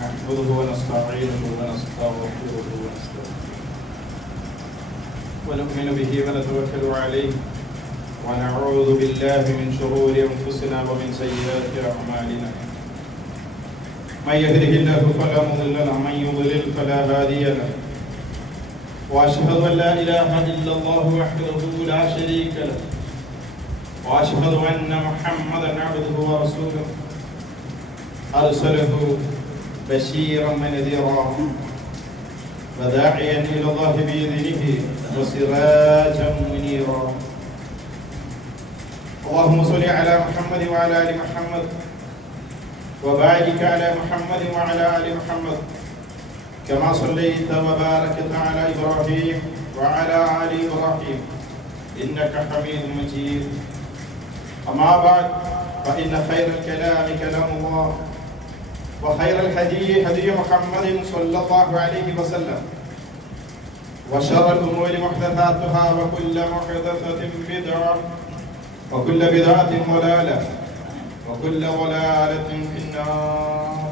نحمده ونستعينه ونستغفره ونؤمن به ونتوكل عليه ونعوذ بالله من شرور أنفسنا ومن سيئات أعمالنا من يهده الله فلا مضل له ومن يضلل فلا هادي له وأشهد أن لا إله إلا الله وحده لا شريك له وأشهد أن محمدا عبده ورسوله أرسله بشيرا ونذيرا وداعيا إلى الله بإذنه وسراجا منيرا اللهم صل على محمد وعلى آل محمد وبارك على محمد وعلى آل محمد كما صليت وباركت على إبراهيم وعلى آل إبراهيم إنك حميد مجيد أما بعد فإن خير الكلام كلام الله وخير الهدي هدي محمد صلى الله عليه وسلم وشر الأمور محدثاتها وكل محدثة بدعة وكل بدعة ضلالة وكل ضلالة في النار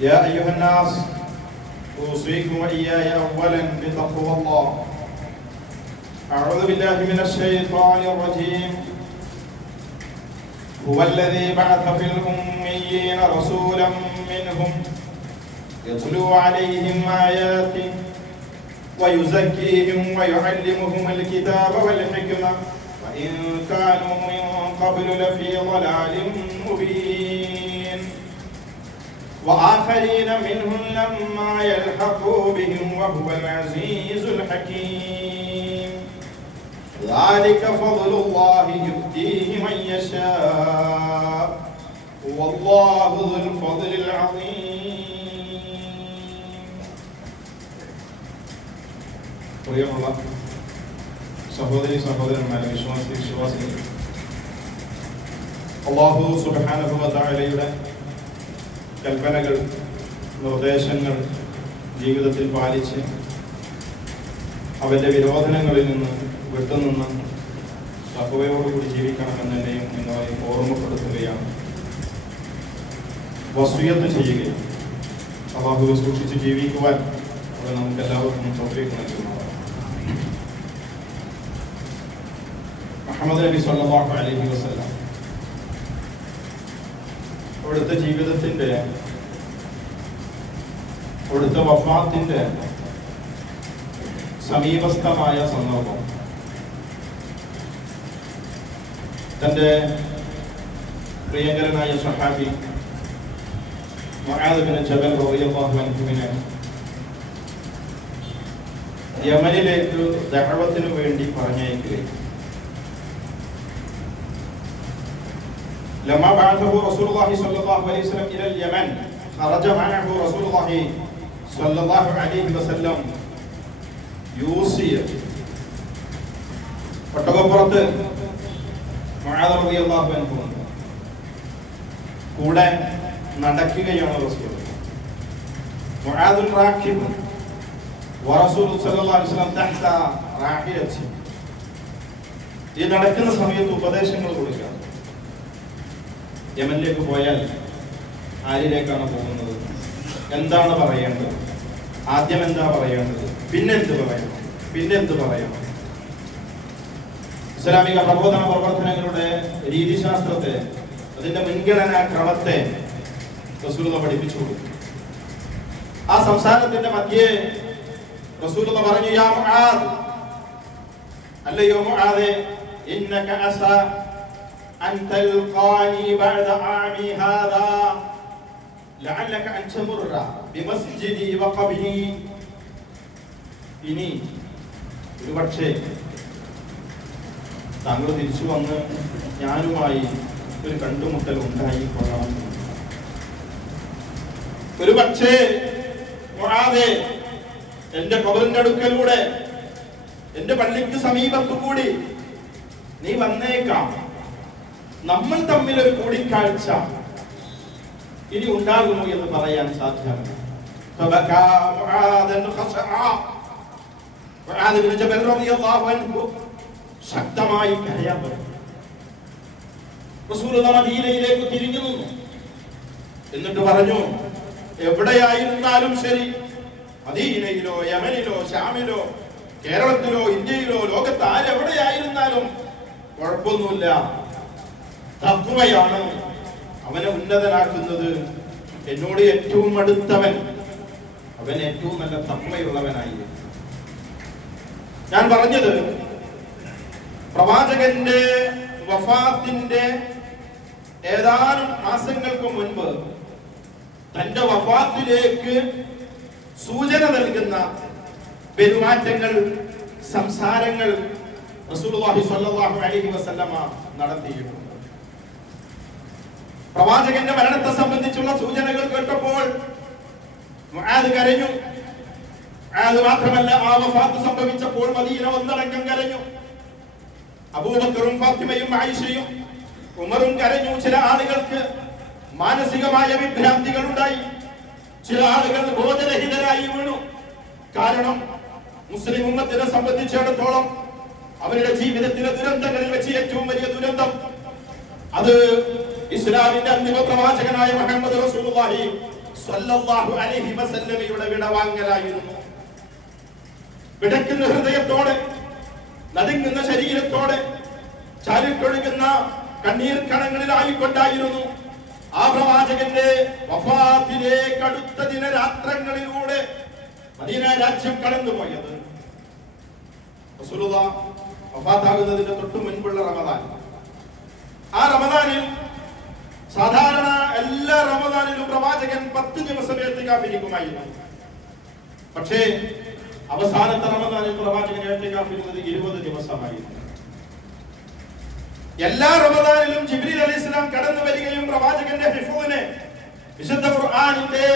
يا أيها الناس أوصيكم وإياي أولا بتقوى الله أعوذ بالله من الشيطان الرجيم هو الذي بعث في الأميين رسولا منهم يتلو عليهم آياته ويزكيهم ويعلمهم الكتاب والحكمة وإن كانوا من قبل لفي ضلال مبين وآخرين منهم لما يلحقوا بهم وهو العزيز الحكيم ذلك فضل الله يؤتيه من يشاء والله ذو الفضل العظيم. പ്രിയമുള്ള സഹോദരി സഹോദരന്മാരെ, വിശ്വാസികൾ, അല്ലാഹു സുബ്ഹാനഹു വ തആലയുടെ കൽപ്പനകൾ, നിർദ്ദേശങ്ങൾ ജീവിതത്തിൽ പാലിച്ച് അവന്റെ വിരോധനങ്ങളിൽ നിന്ന് വിട്ടുനിന്ന് തഖ്വയോടുകൂടി ജീവിക്കണമെന്നെന്നെയും നിങ്ങളെ ഓർമ്മപ്പെടുത്തുകയാണ്, വസിയ്യത്ത് ചെയ്യുകയും അല്ലാഹുവെ സൂക്ഷിച്ച് ജീവിക്കുവാൻ അത് നമുക്ക് എല്ലാവർക്കും തൗഫീഖ് നൽകുന്നതാണ്. മുഹമ്മദ് നബി സല്ലല്ലാഹു അലൈഹി വസല്ലം അവിടുത്തെ ജീവിതത്തിന്റെ, അവിടുത്തെ വഫാത്തിന്റെ സമീപസ്ഥമായ സന്ദർഭം തന്റെ പ്രിയങ്കരനായ സഹാബി മുആദ് ബിൻ ജബൽ റളിയല്ലാഹു അൻഹുവിനെ യമനിലേക്ക് ദഅവത്തിന് വേണ്ടി പറഞ്ഞയക്കുകയും لما بعثه رسول الله صلى الله عليه وسلم إلى اليمن خرج معه رسول الله صلى الله عليه وسلم يوصي ഒട്ടകപ്പുറത്ത് മുആദ് റളിയല്ലാഹു അൻഹു കൂടെ നടക്കുകയാണ് റസൂൽ. മുആദുൻ റാകിബ് വറസൂൽ സല്ലല്ലാഹു അലൈഹി വസല്ലം തഹ്ത റാഹിലത്തി. ഈ നടക്കുന്ന സമയത്ത് ഉപദേശങ്ങൾ കൊടുക്കുക. യമനിലേക്ക് പോയാൽ ആരിലേക്കാണ് പോകുന്നത്, എന്താണ് പറയേണ്ടത്, ആദ്യം എന്താ പറയേണ്ടത്, പിന്നെന്ത് പറയണം, പിന്നെന്ത് പറയണം. ഇസ്ലാമിക പ്രബോധന പ്രവർത്തനങ്ങളുടെ രീതിശാസ്ത്രത്തെ, അതിന്റെ മുൻഗണനാ ക്രമത്തെ റസൂലുള്ളാഹി പഠിപ്പിച്ചു കൊടുത്തു. ആ സംസാരത്തിന്റെ മധ്യേ റസൂലുള്ളാഹി പറഞ്ഞു, യാ മുആദ്, അല്ലയോ മുആദേ, ഇന്നക അസാ أن تلقاني بعد عامي هذا لعلك أن تمر بمسجدي وقبري. ഇനി ഒരുപക്ഷേ താങ്കൾ തിരിച്ചു വന്ന് ഞാനുമായി ഒരു കണ്ടുമുട്ടൽ ഉണ്ടായിക്കൊള്ളാം. ഒരു പക്ഷേ മുആദേ, എന്റെ ഖബറിന്റെ അടുക്കലൂടെ, എന്റെ പള്ളിക്ക് സമീപത്തുകൂടി നീ വന്നേക്കാം. നമ്മൾ തമ്മിൽ ഒരു കൂടിക്കാഴ്ച ഇനി ഉണ്ടാകുമോ എന്ന് പറയാൻ സാധ്യമല്ല. ശക്തമായി കരയാൻ തുടങ്ങി. റസൂലുള്ളാഹി മദീനയിലേക്ക് തിരിഞ്ഞു നിന്നു. എന്നിട്ട് പറഞ്ഞു, എവിടെയായിരുന്നാലും ശരി, മദീനയിലോ യമനിലോ ഷാമിലോ കേരളത്തിലോ ഇന്ത്യയിലോ ലോകത്ത് ആരെവിടെയായിരുന്നാലും കുഴപ്പമൊന്നുമില്ല, തഖ്വയാണ് അവനെ ഉന്നതനാക്കുന്നത്. എന്നോട് ഏറ്റവും അടുത്തവൻ അവൻ ഏറ്റവും നല്ല തഖ്വയുള്ളവനായി. ഞാൻ പറഞ്ഞത്, പ്രവാചകന്റെ വഫാത്തിന്റെ ഏതാനും മാസങ്ങൾക്ക് മുൻപ് തന്റെ വഫാത്തിലേക്ക് സൂചന നൽകുന്ന പെരുമാറ്റങ്ങൾ, സംസാരങ്ങൾ റസൂലുള്ളാഹി സ്വല്ലല്ലാഹു അലൈഹി വസല്ലമ നടത്തിയിട്ടുണ്ട്. പ്രവാചകന്റെ മരണത്തെ സംബന്ധിച്ചുള്ള സൂചനകൾ കേട്ടപ്പോൾ മുആദ് കരഞ്ഞു. അത് മാത്രമല്ല, ആ വഫാത്ത് സംഭവിച്ചപ്പോൾ മദീന ഒന്നടങ്കം കരഞ്ഞു. അബൂബക്കറും ഫാത്തിമയും ആയിഷയും ഉമറും കരഞ്ഞു. ചില ആളുകൾക്ക് മാനസികമായ വിഭ്രാന്തികൾ ഉണ്ടായി. ചില ആളുകൾ ബോധരഹിതരായി വീണു. കാരണം മുസ്ലിം ഉമ്മത്തിനെ സംബന്ധിച്ചിടത്തോളം അവരുടെ ജീവിതത്തിലെ ദുരന്തങ്ങളിൽ വെച്ച് ഏറ്റവും വലിയ ദുരന്തം അത് ഇസ്ലാമിന്റെ അന്തിമ പ്രവാചകനായ മുഹമ്മദ് റസൂലുള്ളാഹി സ്വല്ലല്ലാഹു അലൈഹി വസല്ലമയുടെ വിടവാങ്ങലായിരുന്നു. പിടയ്ക്കുന്ന ഹൃദയത്തോടെ, നടുങ്ങുന്ന ശരീരത്തോടെ, ചാലിട്ടൊഴുകുന്ന കണ്ണീർ കണങ്ങളിലായിക്കൊണ്ടായിരുന്നു ആ പ്രവാചകന്റെ വഫാത്തിലേക്ക് അടുത്ത ദിനരാത്രങ്ങളിലൂടെ മദീന രാജ്യം കടന്നുപോയത്. റസൂലുള്ളാഹി വഫാത്താകുന്നതിന്റെ തൊട്ട് മുൻപുള്ള റമദാൻ, ആ റമദാനിൽ സാധാരണ എല്ലാ റമദാനിലും പ്രവാചകൻ 10 ദിവസം ഇഅ്തികാഫിരിക്കുമായിരുന്നു. പക്ഷേ അവസാനത്തെ റമദാനിൽ പ്രവാചകൻ ഇഅ്തികാഫിരുന്നത് 20 ദിവസമായിരുന്നു. എല്ലാ റമദാനിലും ജിബ്രീൽ അലൈഹിസ്സലാം കടന്നു വരികയും പ്രവാചകന്റെ ഹിഫ്ദിനെ, വിശുദ്ധ ഖുർആനിന്റെ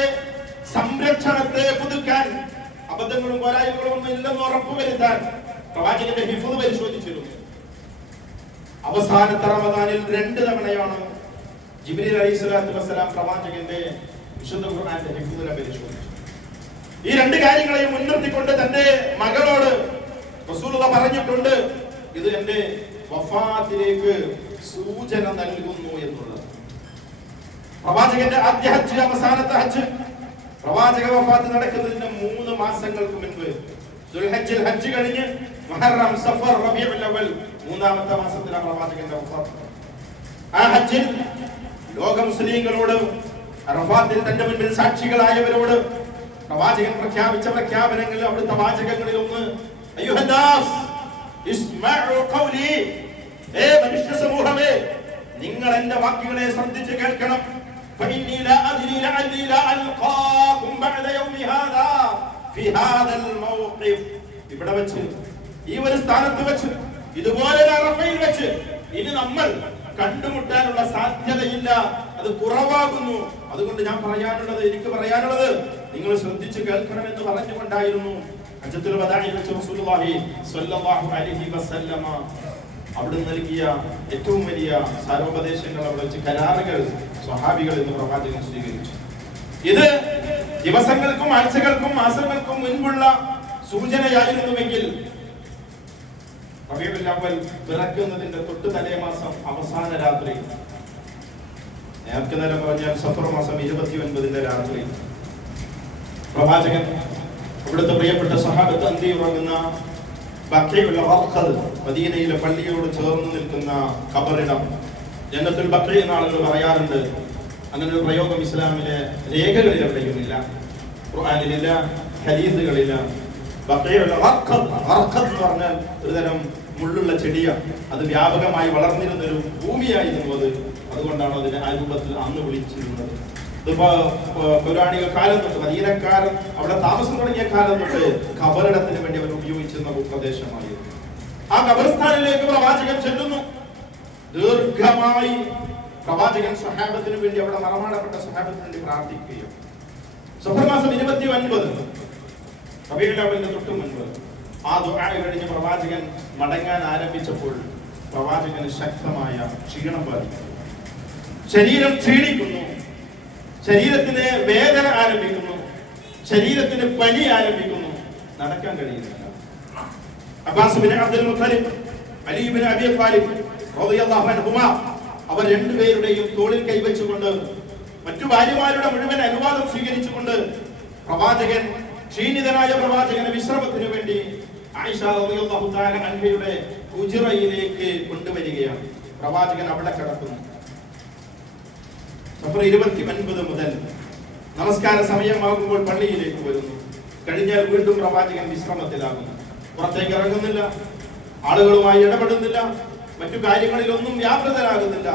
സംരക്ഷണത്തെ പുതുക്കാൻ, അബദ്ധങ്ങളും പോരായ്മകളും ഒന്നും ഇല്ലെന്ന് ഉറപ്പുവരുത്താൻ പ്രവാചകന്റെ ഹിഫ്ദ് പരിശോധിച്ചിരുന്നു. അവസാനത്തെ റമദാനിൽ 2 തവണയാണ് ജിബ്രീൽ അലൈഹിസ്സലാത്തു വസ്സലാം പ്രവാചകന്റെ വിശുദ്ധ ഖുർആനിന്റെ ഹിഫ്ദിനെ പരിശോധിച്ചു. ഈ 2 കാര്യങ്ങളെയും മുൻനിർത്തിക്കൊണ്ട് തന്റെ മകളോട് റസൂലുള്ളാഹി പറഞ്ഞിട്ടുണ്ട്, ഇത് എന്റെ വഫാത്തിലേക്ക് സൂചന നൽകുന്നു എന്നുള്ളത്. പ്രവാചകന്റെ ആദ്യ ഹജ്ജ്, അവസാനത്തെ ഹജ്ജ്, പ്രവാചക വഫാത്ത് നടക്കുന്നതിന് 3 മാസങ്ങൾക്ക് മുൻപ് ദുൽഹജ്ജിൽ ഹജ്ജ് കഴിഞ്ഞ് മുഹറം, സഫർ, റബീഉൽ അവൽ 3-ാമത്തെ മാസത്തിലാണ് പ്രവാചകന്റെ വഫാത്ത്. ആ ഹജ്ജിൽ ലോക മുസ്ലിങ്ങളോട്, അറഫാത്തിൽ തന്റെ മുൻപിൽ സാക്ഷികളായവരോട് പ്രവാചകൻ പ്രഖ്യാപിച്ച പ്രഖ്യാപനങ്ങളിൽ അവിടുത്തെ വാചകങ്ങളിൽ ഒന്ന്, അയ്യുഹന്നാസ് ഇസ്മഉ ഖൗലി, മനുഷ്യ സമൂഹമേ, നിങ്ങൾ എന്റെ വാക്കുകളെ ശ്രദ്ധിച്ച് കേൾക്കണം. ഫഇന്നി ലാ അദ്രി ലഅല്ലി ലാ അൽഖാകും ബഅദ യൗമി ഹാദാ ഫി ഹാദൽ മൗഖിഫ്. ഇവിടെ വെച്ച്, ഈ ഒരു സ്ഥാനത്ത് വെച്ച്, ഇതുപോലെ അറഫയിൽ വെച്ച് ഇനി നമ്മൾ കണ്ടുമുട്ടാനുള്ള സാധ്യതയില്ല, അത് കുറവാകുന്നു. അതുകൊണ്ട് ഞാൻ പറയാനുള്ളത്, എനിക്ക് പറയാനുള്ളത് നിങ്ങൾ ശ്രദ്ധിച്ച് കേൾക്കണമെന്ന് പറഞ്ഞുകൊണ്ടായിരുന്നു ഹജ്ജത്തുൽ വദാഇൽ വെച്ച് റസൂലുള്ളാഹി സ്വല്ലല്ലാഹു അലൈഹി വസല്ലമ അവിടെ നൽകിയ ഏറ്റവും വലിയ സാരോപദേശങ്ങൾ, അവിടെ വെച്ച് കരാറുകൾ സ്വഹാബികൾ എന്ന് പ്രവാചകൻ സ്വീകരിച്ചു. ഇത് ദിവസങ്ങൾക്കും ആഴ്ചകൾക്കും മാസങ്ങൾക്കും മുൻപുള്ള സൂചനയായിരുന്നുവെങ്കിൽ റബീഉൽ അവ്വൽ പിറക്കുന്നതിന്റെ തൊട്ട് തലേ മാസം അവസാന രാത്രി, നേർക്ക് നേരം പറഞ്ഞാൽ സഫർ മാസം 29 രാത്രി, പ്രവാചകൻ അവിടുത്തെ പ്രിയപ്പെട്ട സഹാബത്ത് അന്തി ഉറങ്ങുന്ന ബഖീഉൽ ഗർഖദ്, മദീനയിലെ പള്ളിയോട് ചേർന്ന് നിൽക്കുന്ന ഖബറിടം, ജന്നത്തുൽ ബഖീ എന്ന് ആളുകൾ പറയാറുണ്ട്. അങ്ങനെ ഒരു പ്രയോഗം ഇസ്ലാമിലെ രേഖകളിൽ എവിടെയുമില്ല, ഖുർആനിലില്ല, ഹദീസുകളില്ല. ബഖീഉൽ ഗർഖദ്, ഗർഖദ് എന്ന് പറഞ്ഞാൽ ഒരുതരം മുള്ളുള്ള ചെടിയാണ്. അത് വ്യാപകമായി വളർന്നിരുന്നൊരു ഭൂമിയായിരുന്നു അത്. അതുകൊണ്ടാണ് അതിനെ ആ രൂപത്തിൽ അന്ന് വിളിച്ചിരുന്നത്. പൗരാണിക കാലം തൊട്ട്, മദീനക്കാരൻ അവിടെ താമസം തുടങ്ങിയ കാലം തൊട്ട് ഖബറിടത്തിന് വേണ്ടി അവർ ഉപയോഗിച്ചിരുന്ന പ്രദേശമായിരുന്നു. ആ ഖബർസ്ഥാനിലേക്ക് പ്രവാചകൻ ചെല്ലുന്നു. ദീർഘമായി പ്രവാചകൻ സ്വഹാബത്തിന് വേണ്ടി, അവിടെ മറമാടപ്പെട്ട സ്വഹാബത്തിന് വേണ്ടി പ്രാർത്ഥിക്കുകയും, സഫർ മാസം 29 റബീഉൽ അവ്വലിന്റെ തൊട്ട് മുൻപ് ആ ദുആ കഴിഞ്ഞ് പ്രവാചകൻ മടങ്ങാൻ ആരംഭിച്ചപ്പോൾ പ്രവാചകന് ശക്തമായ ക്ഷീണം ബാധിക്കുന്നു. ശരീരം ക്ഷീണിക്കുന്നു, ശരീരത്തിന് വേദന ആരംഭിക്കുന്നു, ശരീരത്തിന് പനി ആരംഭിക്കുന്നു, നടക്കാൻ കഴിയുന്നില്ല. Abbas bin Abdul Muttalib, Ali bin Abi Talib റളിയല്ലാഹു അൻഹുമാ അവർ രണ്ടുപേരുടെയും തോളിൽ കൈവച്ചുകൊണ്ട് മറ്റു ഭാര്യമാരുടെ മുഴുവൻ അനുവാദം സ്വീകരിച്ചുകൊണ്ട് പ്രവാചകൻ, ക്ഷീണിതനായ പ്രവാചകനെ വിശ്രമത്തിന് വേണ്ടി ആയിഷ റളിയല്ലാഹു തആല അൻഹയുടെ ഹുജ്റയിലേക്ക് കൊണ്ടുവരികയാണ്. പ്രവാചകൻ അവിടെ കിടക്കുന്നു. സഫർ 29 മുതൽ നമസ്കാര സമയമാകുമ്പോൾ പള്ളിയിലേക്ക് വരുന്നു. കഴിഞ്ഞാൽ വീണ്ടും പ്രവാചകൻ വിശ്രമത്തിലാകുന്നു. പുറത്തേക്ക് ഇറങ്ങുന്നില്ല, ആളുകളുമായി ഇടപെടുന്നില്ല, മറ്റു കാര്യങ്ങളിലൊന്നും വ്യാപൃതരാകുന്നില്ല.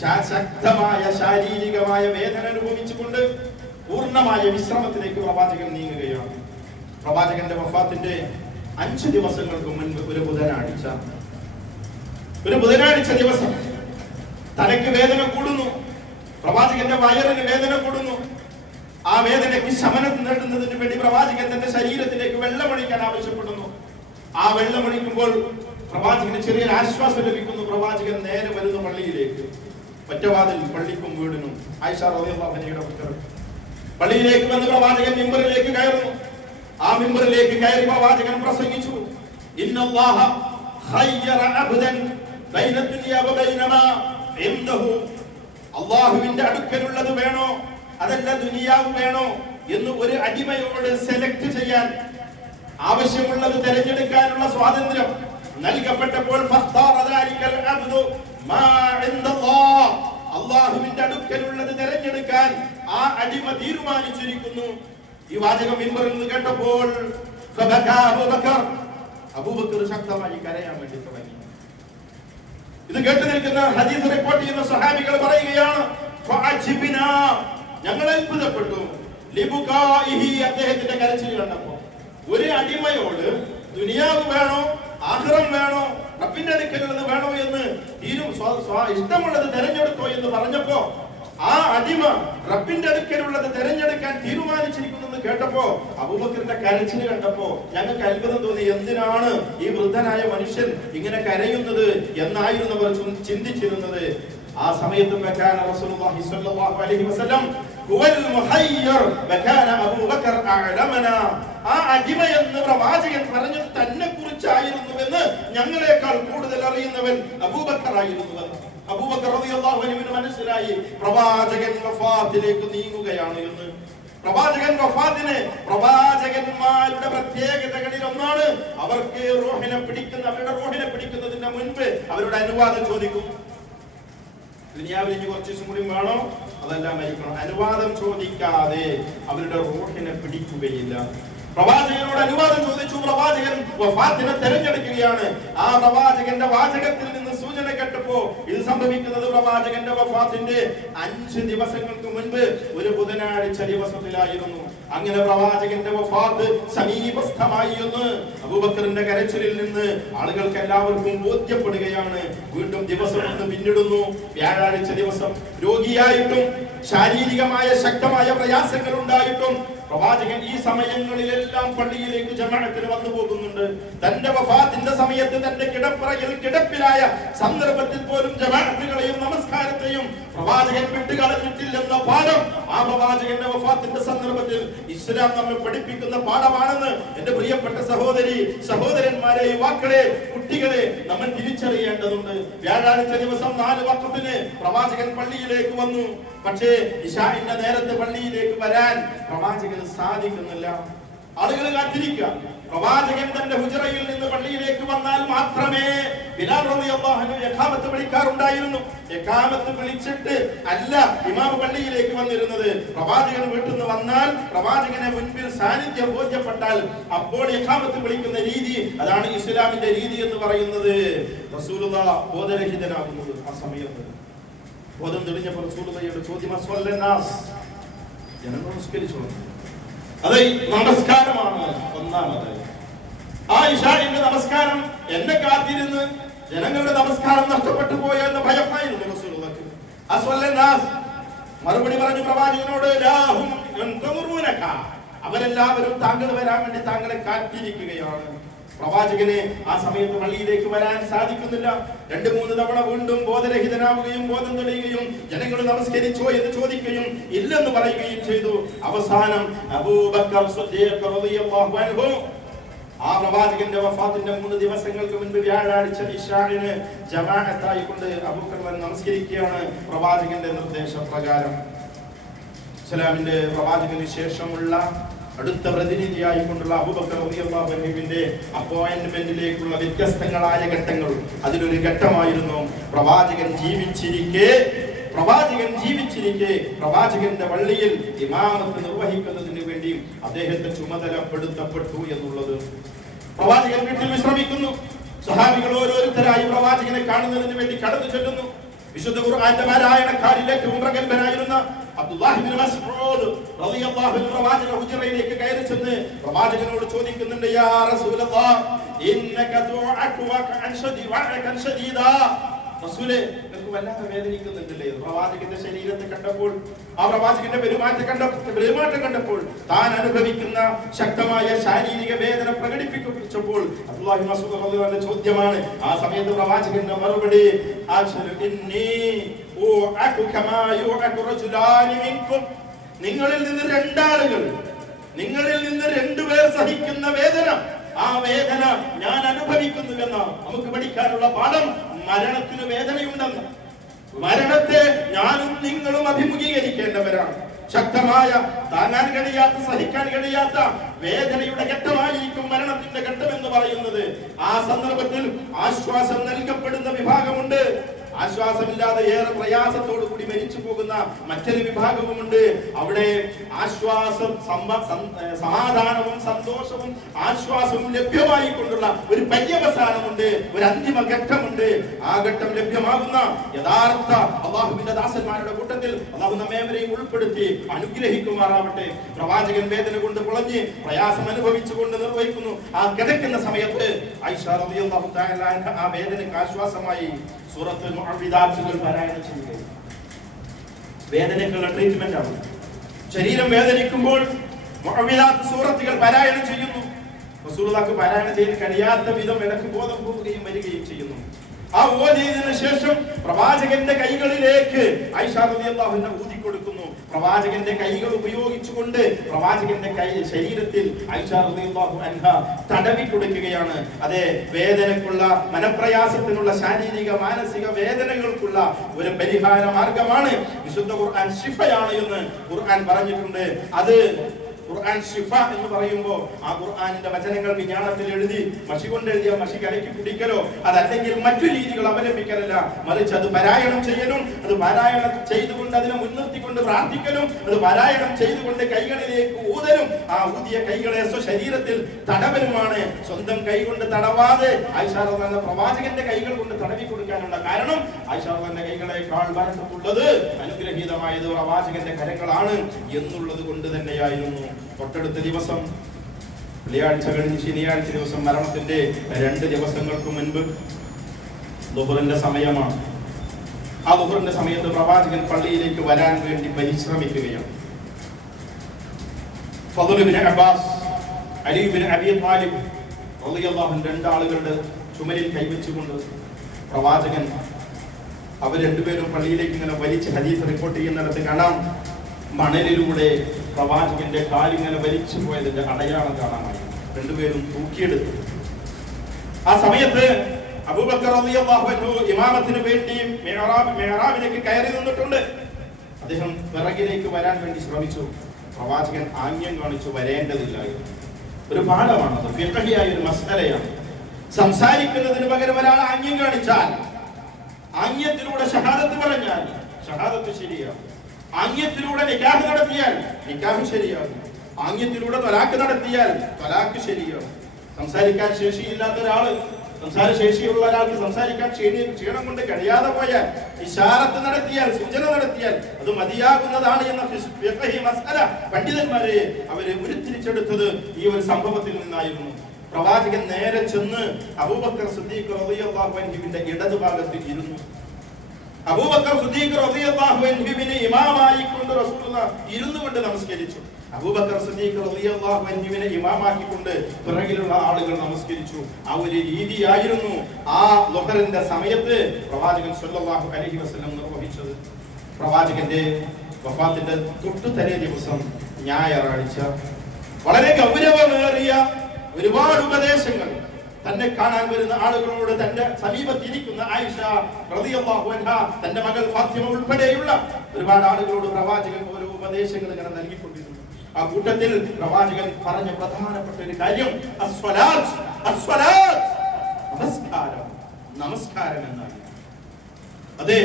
ശക്തമായ ശാരീരികമായ വേദന അനുഭവിച്ചുകൊണ്ട് പൂർണ്ണമായ വിശ്രമത്തിലേക്ക് പ്രവാചകൻ നീങ്ങുകയാണ്. പ്രവാചകന്റെ വഫാത്തിന്റെ 5 ദിവസങ്ങൾക്ക് മുൻപ് ഒരു ബുധനാഴ്ച ദിവസം തലയ്ക്ക് വേദന കൂടുന്നു, പ്രവാചകന്റെ വയറിന് വേദന കൂടുന്നു. ആ വേദനയ്ക്ക് ശമനം നേടുന്നതിന് വേണ്ടി പ്രവാചകൻ തന്റെ ശരീരത്തിലേക്ക് വെള്ളമൊഴിക്കാൻ ആവശ്യപ്പെടുന്നു. ആ വെള്ളമൊഴിക്കുമ്പോൾ പ്രവാചകന് ചെറിയൊരു ആശ്വാസം ലഭിക്കുന്നു. പ്രവാചകൻ നേരെ വരുന്നു പള്ളിയിലേക്ക്. ഒറ്റവാതിൽ പള്ളിക്കും വീടിനും. ആയിഷ റളിയല്ലാഹു അൻഹയുടെ പുത്രൻ പള്ളിയിലേക്ക് വന്ന് പ്രവാചകൻ മിമ്പറിലേക്ക് കയറുന്നു. ആ മിമ്പറിലേക്ക് കയറി പ്രവാചകൻ പ്രസംഗിച്ചു, ഇന്നല്ലാഹ ഖയ്യറ അബ്ദൻ ബൈന ദുനിയ വ ബൈന മാ ഇൻദഹു. അല്ലാഹുവിന്റെ അടുക്കലുള്ളത് വേണോ അതല്ല ദുനിയാവ് വേണോ എന്ന് ഒരു അടിമയോട് സെലക്ട് ചെയ്യാൻ, ആവശ്യമുള്ളത് തിരഞ്ഞെടുക്കാനുള്ള സ്വാതന്ത്ര്യം നൽകപ്പെട്ടപ്പോൾ അല്ലാഹുവിന്റെ അടുക്കലുള്ളത് തിരഞ്ഞെടുക്കാൻ ആ അടിമ തീരുമാനിച്ചിരിക്കുന്നു. ഈ വാചകം മിമ്പറിൽ നിന്ന് കേട്ടപ്പോൾ അബൂബക്കർ ശക്തമായി കരയാൻ വേണ്ടി തുടങ്ങി. ഇത് കേട്ടു നിൽക്കുന്ന ഹദീസ് റിപ്പോർട്ട് ചെയ്യുന്ന സ്വഹാബികൾ പറയുകയാണ്, ഞങ്ങൾ അത്ഭുതപ്പെട്ടു അദ്ദേഹത്തിന്റെ കരച്ചിൽ കണ്ടപ്പോ. ഒരു അടിമയോട് ദുനിയാവ് വേണോ ആഖിറം വേണോ റബ്ബിന്റെ അടുക്കലുള്ളത് വേണോ എന്ന് ഇഷ്ടമുള്ളത് തെരഞ്ഞെടുത്തോ എന്ന് പറഞ്ഞപ്പോ ആ അടിമ റബ്ബിന്റെ അടുക്കലുള്ളത് തെരഞ്ഞെടുക്കാൻ തീരുമാനിച്ചിരിക്കുന്നു കേട്ടപ്പോ അബൂബക്കറിന്റെ കരച്ചിൽ കണ്ടപ്പോ ഞങ്ങൾക്ക് അത്ഭുതം തോന്നി. എന്തിനാണ് ഈ വൃദ്ധനായ മനുഷ്യൻ ഇങ്ങനെ കരയുന്നത് എന്നായിരുന്നു അവർ ചിന്തിച്ചിരുന്നത്. ആ സമയത്ത് റസൂലുള്ളാഹി സ്വല്ലല്ലാഹു അലൈഹി വസല്ലം ഹുവൽ മുഹയ്യർ വകാന അബൂബക്കർ അഅലമനാ. ആ അടിമ എന്ന് പ്രവാചകൻ പറഞ്ഞത് തന്നെ കുറിച്ചായിരുന്നുവെന്ന് ഞങ്ങളെക്കാൾ കൂടുതൽ അറിയുന്നവൻ അബൂബക്കർ ആയിരുന്നുവെന്ന്. അബൂബക്കർ റളിയല്ലാഹു അൻഹുവിന് മനസ്സിലായി പ്രവാചകൻ വഫാത്തിലേക്ക് നീങ്ങുകയാണ് എന്ന്. പ്രവാചകന്മാരുടെ പ്രത്യേകതകളിൽ ഒന്നാണ് അവർക്ക് അവരുടെ റൂഹിനെ പിടിക്കുന്നതിന് മുൻപ് അവരുടെ അനുവാദം ചോദിക്കും. ദുനിയാവിൽ ഇനി കുറച്ച് ദിവസം കൂടി വേണോ അതെല്ലാം മരിക്കണം. അനുവാദം ചോദിക്കാതെ അവരുടെ റൂഹിനെ പിടിക്കുകയില്ല. പ്രവാചകനോട് അനുവാദം ചോദിച്ചു. പ്രവാചകൻ വഫാത്തിനെ തെരഞ്ഞെടുക്കുകയാണ്. ആ പ്രവാചകന്റെ വാചകത്തിൽ നിന്ന് സൂചന കേട്ടപ്പോ ഇത് സംഭവിക്കുന്നത് പ്രവാചകന്റെ വഫാത്തിന്റെ 5 ദിവസങ്ങൾക്ക് മുൻപ് ഒരു ബുധനാഴ്ച ദിവസത്തിലായിരുന്നു. അങ്ങനെ പ്രവാചകന്റെ വഫാത്ത് സമീപസ്ഥമായി എന്ന് അബൂബക്കറിന്റെ കരച്ചിലിൽ നിന്ന് ആളുകൾക്ക് എല്ലാവർക്കും ബോധ്യപ്പെടുകയാണ്. വീണ്ടും ദിവസം ഒന്ന് പിന്നിടുന്നു. വ്യാഴാഴ്ച ദിവസം രോഗിയായിട്ടും ശാരീരികമായ ശക്തമായ പ്രയാസങ്ങൾ ഉണ്ടായിട്ടും പ്രവാചകൻ ഈ സമയങ്ങളിലെല്ലാം പള്ളിയിലേക്ക് ജമാഅത്തിന് വന്നു പോകുന്നുണ്ട്. തന്റെ വഫാത്തിന്റെ സമയത്ത് തന്റെ കിടപ്പിലായ സന്ദർഭത്തിൽ പോലും ജമാഅത്തുകളെയും നമസ്കാരത്തെയും പ്രവാചകൻ വിട്ടുകളഞ്ഞിട്ടില്ലെന്ന പാഠം ആ പ്രവാചകന്റെ വഫാത്തിന്റെ സന്ദർഭത്തിൽ ഇസ്ലാം നമ്മെ പഠിപ്പിക്കുന്ന പാഠമാണെന്ന് എന്റെ പ്രിയപ്പെട്ട സഹോദരന്മാരെ, യുവാക്കളെ, കുട്ടികളെ നമ്മൾ തിരിച്ചറിയേണ്ടതുണ്ട്. വ്യാഴാഴ്ച ദിവസം 4 വഖത്തിന് പ്രവാചകൻ പള്ളിയിലേക്ക് വന്നു. പക്ഷേ ഇശാഇന്റെ നേരത്തെ പള്ളിയിലേക്ക് വരാൻ പ്രവാചകന് സാധിക്കുന്നില്ല. ആളുകൾ കാത്തിരിക്കുക. പ്രവാചകൻ തന്റെ ഹുജറയിൽ നിന്ന് പള്ളിയിലേക്ക് വന്നാൽ മാത്രമേ ബിലാൽ റളിയല്ലാഹു അൻഹു ഇഖാമത്ത് വിളിക്കാറുണ്ടായിരുന്നു. ഇഖാമത്ത് വിളിച്ചിട്ട് അല്ല ഇമാം പള്ളിയിലേക്ക് വന്നിരുന്നത്. പ്രവാചകൻ വീട്ടിൽ നിന്ന് വന്നാൽ പ്രവാചകനെ മുൻപിൽ സാന്നിധ്യം ബോധ്യപ്പെട്ടാൽ അപ്പോൾ ഇഖാമത്ത് വിളിക്കുന്ന രീതി, അതാണ് ഇസ്ലാമിന്റെ രീതി എന്ന് പറയുന്നത്. റസൂലുള്ളാഹി ബോധരഹിതനാകുന്നത് ആ സമയത്ത്. ബോധം തെളിഞ്ഞപ്പോൾ റസൂലുള്ളാഹിയുടെ ചോദ്യം, ജനങ്ങൾ നമസ്കരിച്ചു. അതെ, നമസ്കാരമാണ് ഒന്നാമത്. ആ ഇശാഇന്റെ നമസ്കാരം എന്നെ കാത്തിരുന്ന് ജനങ്ങളുടെ നമസ്കാരം നഷ്ടപ്പെട്ടു പോയോ എന്ന ഭയമായിരുന്നു റസൂലുള്ളാഹിക്ക്. മറുപടി പറഞ്ഞു പ്രവാചകനോട്, അവരെല്ലാവരും താങ്കൾ വരാൻ വേണ്ടി താങ്കളെ കാത്തിരിക്കുകയാണ്. പ്രവാചകനെ ആ സമയത്ത് പള്ളിയിലേക്ക് വരാൻ സാധിക്കുന്നില്ല. 2-3 തവണ വീണ്ടും ബോധരഹിതനാവുകയും ബോധം തെളിയുകയും ജനങ്ങൾ നമസ്കരിച്ചോ എന്ന് ചോദിക്കുകയും ഇല്ലെന്ന് പറയുകയും ചെയ്തു. അവസാനം അബൂബക്കർ സിദ്ദീഖ് റളിയല്ലാഹു അൻഹു ആ പ്രവാചകന്റെ വഫാത്തിന്റെ 3 ദിവസങ്ങൾക്ക് മുൻപ് വ്യാഴാഴ്ച ഇശാഇന് ജമാഅത്തായി കൊണ്ട് അബൂബക്കർ നമസ്കരിക്കുകയാണ് പ്രവാചകന്റെ നിർദ്ദേശപ്രകാരം. ഇസ്ലാമിന്റെ പ്രവാചകന് ശേഷമുള്ള അടുത്ത പ്രതിനിധിയായി കൊണ്ടുള്ള അബൂബക്കർ റളിയല്ലാഹു അൻഹുവിന്റെ അപ്പോയിന്റ്മെന്റിലേക്കുള്ള വ്യത്യസ്തങ്ങളായ ഘട്ടങ്ങൾ. അതിലൊരു ഘട്ടമായിരുന്നു പ്രവാചകൻ ജീവിച്ചിരിക്കെ പ്രവാചകന്റെ പള്ളിയിൽ ഇമാമത്ത് നിർവഹിക്കുന്നതിന് വേണ്ടി അദ്ദേഹത്തെ ചുമതലപ്പെടുത്തപ്പെട്ടു എന്നുള്ളത്. പ്രവാചകൻ വീട്ടിൽ വിശ്രമിക്കുന്നു. സഹാബികൾ ഓരോരുത്തരായി പ്രവാചകനെ കാണുന്നതിന് വേണ്ടി കടന്നു ചെല്ലുന്നു. വിശുദ്ധ ഖുർആന്റെ പാരായണക്കാരിൽ ഏറ്റവും പ്രഗൽഭനായിരുന്ന അബ്ദുല്ലാഹി ഇബ്നു മസ്ഊദ് റളിയല്ലാഹു അൻഹു പ്രവാചക ഹുജറയിലേക്ക് കയറി ചെന്ന് പ്രവാചകനോട് ചോദിക്കുന്നുണ്ട്, യാ റസൂലല്ലാഹ് ഇന്നക തുഅകു വഅൻ ശദീദാ. റസൂലേ, നിങ്ങൾക്ക് വല്ലാതെ വേദനിക്കുന്നുണ്ടല്ലേ? പ്രവാചകന്റെ ശരീരത്തെ കണ്ടപ്പോൾ, ആ പ്രവാചകന്റെ പെരുമാറ്റം കണ്ടപ്പോൾ താൻ അനുഭവിക്കുന്ന ശക്തമായ ശാരീരിക വേദന പ്രകടിപ്പിച്ചപ്പോൾ അബ്ദുല്ലാഹി ഇബ്നു മസ്ഊദ് റളിയല്ലാഹു അൻഹു ചോദ്യമാണ്. ആ സമയത്ത് പ്രവാചകന്റെ മറുപടി, നിങ്ങളിൽ നിന്ന് 2 ആളുകൾ, നിങ്ങളിൽ നിന്ന് 2 പേർ സഹിക്കുന്ന വേദന, ആ വേദന ഞാൻ അനുഭവിക്കുന്നുവെന്ന നമുക്ക് പഠിക്കാനുള്ള പാഠം മരണത്തിന് വേദനയുണ്ടെന്ന്. മരണത്തെ ഞാനും നിങ്ങളും അഭിമുഖീകരിക്കേണ്ടവരാണ്. ശക്തമായ, താങ്ങാൻ കഴിയാത്ത, സഹിക്കാൻ കഴിയാത്ത വേദനയുടെ ഘട്ടമായിരിക്കും മരണത്തിന്റെ ഘട്ടം എന്ന് പറയുന്നത്. ആ സന്ദർഭത്തിൽ ആശ്വാസം നൽകപ്പെടുന്ന വിഭാഗമുണ്ട്, ആശ്വാസമില്ലാതെ ഏറെ പ്രയാസത്തോടു കൂടി മരിച്ചു പോകുന്ന മറ്റൊരു വിഭാഗവുമുണ്ട്. അവിടെ ആശ്വാസം, സമാധാനവും സന്തോഷവും ആശ്വാസവും ലഭ്യമായി കൊണ്ടുള്ള ഒരു പര്യവസാനമുണ്ട്, ഒരു അന്തിമ ഘട്ടമുണ്ട്. ആ ഘട്ടം ലഭ്യമാകുന്ന യഥാർത്ഥ അല്ലാഹുവിന്റെ ദാസന്മാരുടെ കൂട്ടത്തിൽ അല്ലാഹു നമ്മേവരെയും ഉൾപ്പെടുത്തി അനുഗ്രഹിക്കുമാറാവട്ടെ. പ്രവാചകൻ വേദന കൊണ്ട് പുളഞ്ഞ് പ്രയാസം അനുഭവിച്ചുകൊണ്ട് നിർവഹിക്കുന്നു. ആ കിടക്കുന്ന സമയത്ത് ആയിഷ റളിയല്ലാഹു തആല അൻഹ ആ വേദനയ്ക്ക് ആശ്വാസമായി സൂറത്തുൽ മുഅവ്വിദാത്തുകൾ പാരായണം ചെയ്യുക. വേദനയ്ക്കുള്ള ട്രീറ്റ്മെന്റ് ആണ്. ശരീരം വേദനിക്കുമ്പോൾ മുഅവ്വിദാത്ത് സൂറത്തുകൾ പാരായണം ചെയ്യുന്നു. റസൂലുള്ളാഹിക്ക് പാരായണം ചെയ്യാൻ കഴിയാത്ത വിധം ഇടയ്ക്ക് ബോധം പോവുകയും വരികയും ചെയ്യുന്നു. ആ ഓതിയതിനു ശേഷം പ്രവാചകന്റെ കൈകളിലേക്ക് ആയിഷ റളിയല്ലാഹു അൻഹ ഊതി കൊടുക്കുന്നു. പ്രവാചകന്റെ കൈകൾ ഉപയോഗിച്ചുകൊണ്ട് പ്രവാചകന്റെ ശരീരത്തിൽ ആയിഷ റളിയല്ലാഹു അൻഹ തടവി കൊടുക്കുകയാണ്. അതെ, വേദനക്കുള്ള, മനപ്രയാസത്തിനുള്ള, ശാരീരിക മാനസിക വേദനകൾക്കുള്ള ഒരു പരിഹാര മാർഗമാണ് വിശുദ്ധ ഖുർആൻ. ശിഫയാണ് എന്ന് ഖുർആൻ പറഞ്ഞിട്ടുണ്ട്. അത് ഖുർആൻ ശിഫ എന്ന് പറയുമ്പോൾ ആ ഖുർആനിന്റെ വചനങ്ങൾ വിജ്ഞാനത്തിൽ എഴുതി മഷി കൊണ്ട് എഴുതിയ മഷി കലക്കി കുടിക്കലോ അതല്ലെങ്കിൽ മറ്റു രീതികൾ അവലംബിക്കലല്ല, മറിച്ച് അത് പാരായണം ചെയ്യലും, അത് പാരായണം ചെയ്തുകൊണ്ട് അതിനെ മുൻനിർത്തിക്കൊണ്ട് പ്രാർത്ഥിക്കലും, അത് പാരായണം ചെയ്തുകൊണ്ട് കൈകളിലേക്ക് ഊതലും, ആ ഊതിയ കൈകളെ സ്വശരീരത്തിൽ തടവലുമാണ്. സ്വന്തം കൈ കൊണ്ട് തടവാതെ ആയിഷ റളിയല്ലാഹു അൻഹ പ്രവാചകന്റെ കൈകൾ കൊണ്ട് തടവി കൊടുക്കാനുള്ള കാരണം ആയിഷ റളിയല്ലാഹു അൻഹ കൈകളെക്കാൾ ബറക്കത്തുള്ളത്, അനുഗ്രഹീതമായത് പ്രവാചകന്റെ കരങ്ങളാണ് എന്നുള്ളത് കൊണ്ട് തന്നെയായിരുന്നു. തൊട്ടടുത്ത ദിവസം വെള്ളിയാഴ്ച കഴിഞ്ഞ് ശനിയാഴ്ച ദിവസം മരണത്തിന്റെ 2 ദിവസങ്ങൾക്ക് മുൻപ് ദുഹറിന്റെ സമയമാണ്. ആ ദുഹറിന്റെ സമയത്ത് പ്രവാചകൻ പള്ളിയിലേക്ക് വരാൻ വേണ്ടി പരിശ്രമിക്കുകയാണ്. ഫദ്ൽ ഇബ്നു അബ്ബാസ്, അലി ഇബ്നു അബീ ത്വാലിബ് റളിയല്ലാഹു അൻഹു 2 ആളുകളുടെ ചുമലിൽ കൈവച്ചുകൊണ്ട് പ്രവാചകൻ അവർ 2 പേരും പള്ളിയിലേക്ക് ഇങ്ങനെ വലിച്ച് ഹദീസ് റിപ്പോർട്ട് ചെയ്യുന്നിടത്ത് കാണാം, മണലിലൂടെ പ്രവാചകന്റെ കാലിങ്ങനെ വലിച്ചു പോയതിന്റെ അടയാളം കാണാമായി. 2 പേരും തൂക്കിയെടുത്തു. ആ സമയത്ത് അബൂബക്കർ റളിയല്ലാഹു അൻഹു ഇമാമത്തിന് വേണ്ടി മിഹ്റാബിലേക്ക് കയറി നിന്നിട്ടുണ്ട്. അദ്ദേഹം പിറകിലേക്ക് വരാൻ വേണ്ടി ശ്രമിച്ചു. പ്രവാചകൻ ആംഗ്യം കാണിച്ചു വരേണ്ടതില്ലായിരുന്നു. ഒരു പാഠമാണത്, ഫിഖഹിയായ ഒരു മസ്അലയാണ്. സംസാരിക്കുന്നതിന് പകരം ഒരാൾ ആംഗ്യം കാണിച്ചാൽ, ആംഗ്യത്തിലൂടെ ഷഹാദത്ത് പറഞ്ഞാൽ ഷഹാദത്ത് ശരിയാണ്. ആംഗ്യത്തിലൂടെ നിക്കാഹ് നടത്തിയാൽ നിക്കാഹ് ശരിയാകും. ആംഗ്യത്തിലൂടെ ത്വലാഖ് നടത്തിയാൽ ത്വലാഖ് ശരിയാകും. സംസാരിക്കാൻ ശേഷിയില്ലാത്ത ഒരാള്, സംസാര ശേഷിയുള്ള ഒരാൾക്ക് സംസാരിക്കാൻ ക്ഷീണം കൊണ്ട് കഴിയാതെ പോയാൽ ഇശാറത്ത് നടത്തിയാൽ, സൂചന നടത്തിയാൽ അത് മതിയാകുന്നതാണ് എന്ന ഫിഖഹി മസ്അല പണ്ഡിതന്മാരെ അവരെ ഉരുത്തിരിച്ചെടുത്തത് ഈ ഒരു സംഭവത്തിൽ നിന്നായിരുന്നു. പ്രവാചകൻ നേരെ ചെന്ന് അബൂബക്കർ സിദ്ദീഖ് റളിയല്ലാഹു അൻഹുവിന്റെ ഇടതുഭാഗത്ത് ഇരുന്നു. അബൂബക്കർ സിദ്ദീഖ് റളിയല്ലാഹു അൻഹുവിനെ ഇമാമായി കൊണ്ട് റസൂലുള്ളാഹി ഇരുന്നുകൊണ്ട് നമസ്കരിച്ചു. അബൂബക്കർ സിദ്ദീഖ് റളിയല്ലാഹു അൻഹുവിനെ ഇമാമാക്കിക്കൊണ്ട് പിറകിലുള്ള ആളുകൾ നമസ്കരിച്ചു. ആ ഒരു രീതിയായിരുന്നു ആ ളുഹറിന്റെ സമയത്ത് പ്രവാചകൻ സ്വല്ലല്ലാഹു അലൈഹി വസല്ലം നിർവഹിച്ചത്. പ്രവാചകന്റെ വഫാത്തിന്റെ തൊട്ടു തലേ ദിവസം ഞായറാഴ്ച വളരെ ഗൗരവമേറിയ ഒരുപാട് ഉപദേശങ്ങൾ തന്നെ കാണാൻ വരുന്ന ആളുകളോട് തന്റെ സമീപത്തിരിക്കുന്ന ആയിഷ റളിയല്ലാഹു അൻഹ, തന്റെ മകൾ ഫാത്തിമ ഉൾപ്പെടെയുള്ള ഒരുപാട് ആളുകളോട് പ്രവാചകൻ ഓരോ ഉപദേശങ്ങൾ ഇങ്ങനെ നൽകിക്കൊണ്ടിരുന്നു. ആ കൂട്ടത്തിൽ പ്രവാചകൻ പറഞ്ഞ പ്രധാനപ്പെട്ട ഒരു കാര്യം നമസ്കാരം എന്നാണ്. അതെ,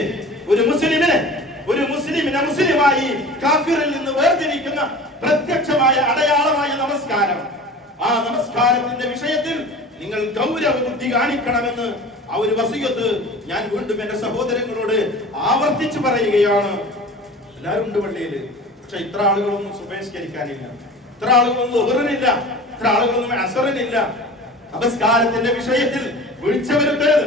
ഒരു മുസ്ലിമിനെ മുസ്ലിമായി കാഫിറിൽ നിന്ന് വേർതിരിക്കുന്ന പ്രത്യക്ഷമായ അടയാളമായ നമസ്കാരം. ആ നമസ്കാരത്തിന്റെ വിഷയത്തിൽ നിങ്ങൾ ഗൗരവ ബുദ്ധി കാണിക്കണമെന്ന് ആ ഒരു വസിയത്ത് ഞാൻ വീണ്ടും എന്റെ സഹോദരങ്ങളോട് ആവർത്തിച്ചു പറയുകയാണ്. എല്ലാവരും ഉണ്ട് പള്ളിയിൽ, പക്ഷെ ഇത്ര ആളുകളൊന്നും സുബഹിസ്കരിക്കാനില്ല, ഇത്ര ആളുകളൊന്നും ളുഹറിനില്ല, ഇത്ര ആളുകളൊന്നും അസറിനില്ല. നമസ്കാരത്തിന്റെ വിഷയത്തിൽ വീഴ്ച വരുത്തരുത്,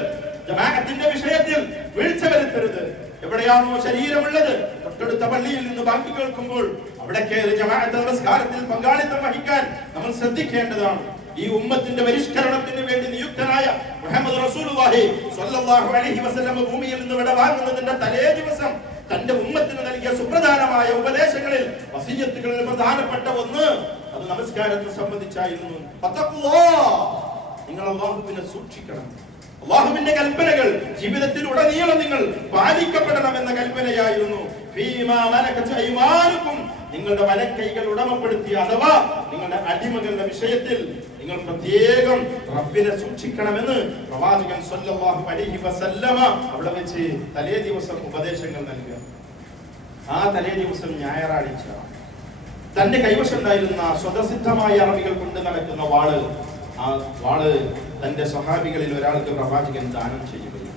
ജമാഅത്തിന്റെ വിഷയത്തിൽ വീഴ്ച വരുത്തരുത്. എവിടെയാണോ ശരീരമുള്ളത് തൊട്ടടുത്ത പള്ളിയിൽ നിന്ന് ബാക്കി കേൾക്കുമ്പോൾ അവിടെ കയറി ജമാഅത്ത് നമസ്കാരത്തിൽ പങ്കാളിത്തം വഹിക്കാൻ നമ്മൾ ശ്രദ്ധിക്കേണ്ടതാണ്. ഈ ഉമ്മത്തിന്റെ പരിഷ്കരണത്തിന് വേണ്ടി നിയുക്തനായ മുഹമ്മദ് റസൂലുള്ളാഹി സ്വല്ലല്ലാഹു അലൈഹി വസല്ലം ഭൂമിയിൽ നിന്ന് വിടവാങ്ങുന്നതിന്റെ തലേ ദിവസം തന്റെ ഉമ്മത്തിന് നൽകിയ സുപ്രധാനമായ ഉപദേശങ്ങളിൽ വസിയ്യത്തുകളിൽ പ്രധാനപ്പെട്ട ഒന്ന് അത് നമസ്കാരത്തെ സംബന്ധിച്ചായിരുന്നു. നിങ്ങൾ അല്ലാഹുവിനെ സൂക്ഷിക്കണം, അല്ലാഹുവിന്റെ കൽപ്പനകൾ ജീവിതത്തിൽ ഉടനീളം നിങ്ങൾ പാലിക്കപ്പെടണം എന്ന കൽപ്പനയായിരുന്നു. നിങ്ങളുടെ വലക്കൈകൾ ഉടമപ്പെടുത്തിയ അഥവാ നിങ്ങളുടെ അടിമകളുടെ വിഷയത്തിൽ നിങ്ങൾ പ്രത്യേകം റബ്ബിനെ സൂക്ഷിക്കണമെന്ന് പ്രവാചകൻ സ്വല്ലല്ലാഹു അലൈഹി വസല്ലമ അവിടെ വെച്ച് തലേ ദിവസം ഉപദേശങ്ങൾ നൽകുക. ആ തലേ ദിവസം ഞായറാഴ്ച തന്റെ കൈവശമുണ്ടായിരുന്ന സ്വതസിദ്ധമായ അറബികൾ കൊണ്ട് നടക്കുന്ന ആ വാള് തന്റെ സ്വഹാബികളിൽ ഒരാൾക്ക് പ്രവാചകൻ ദാനം ചെയ്യുകയും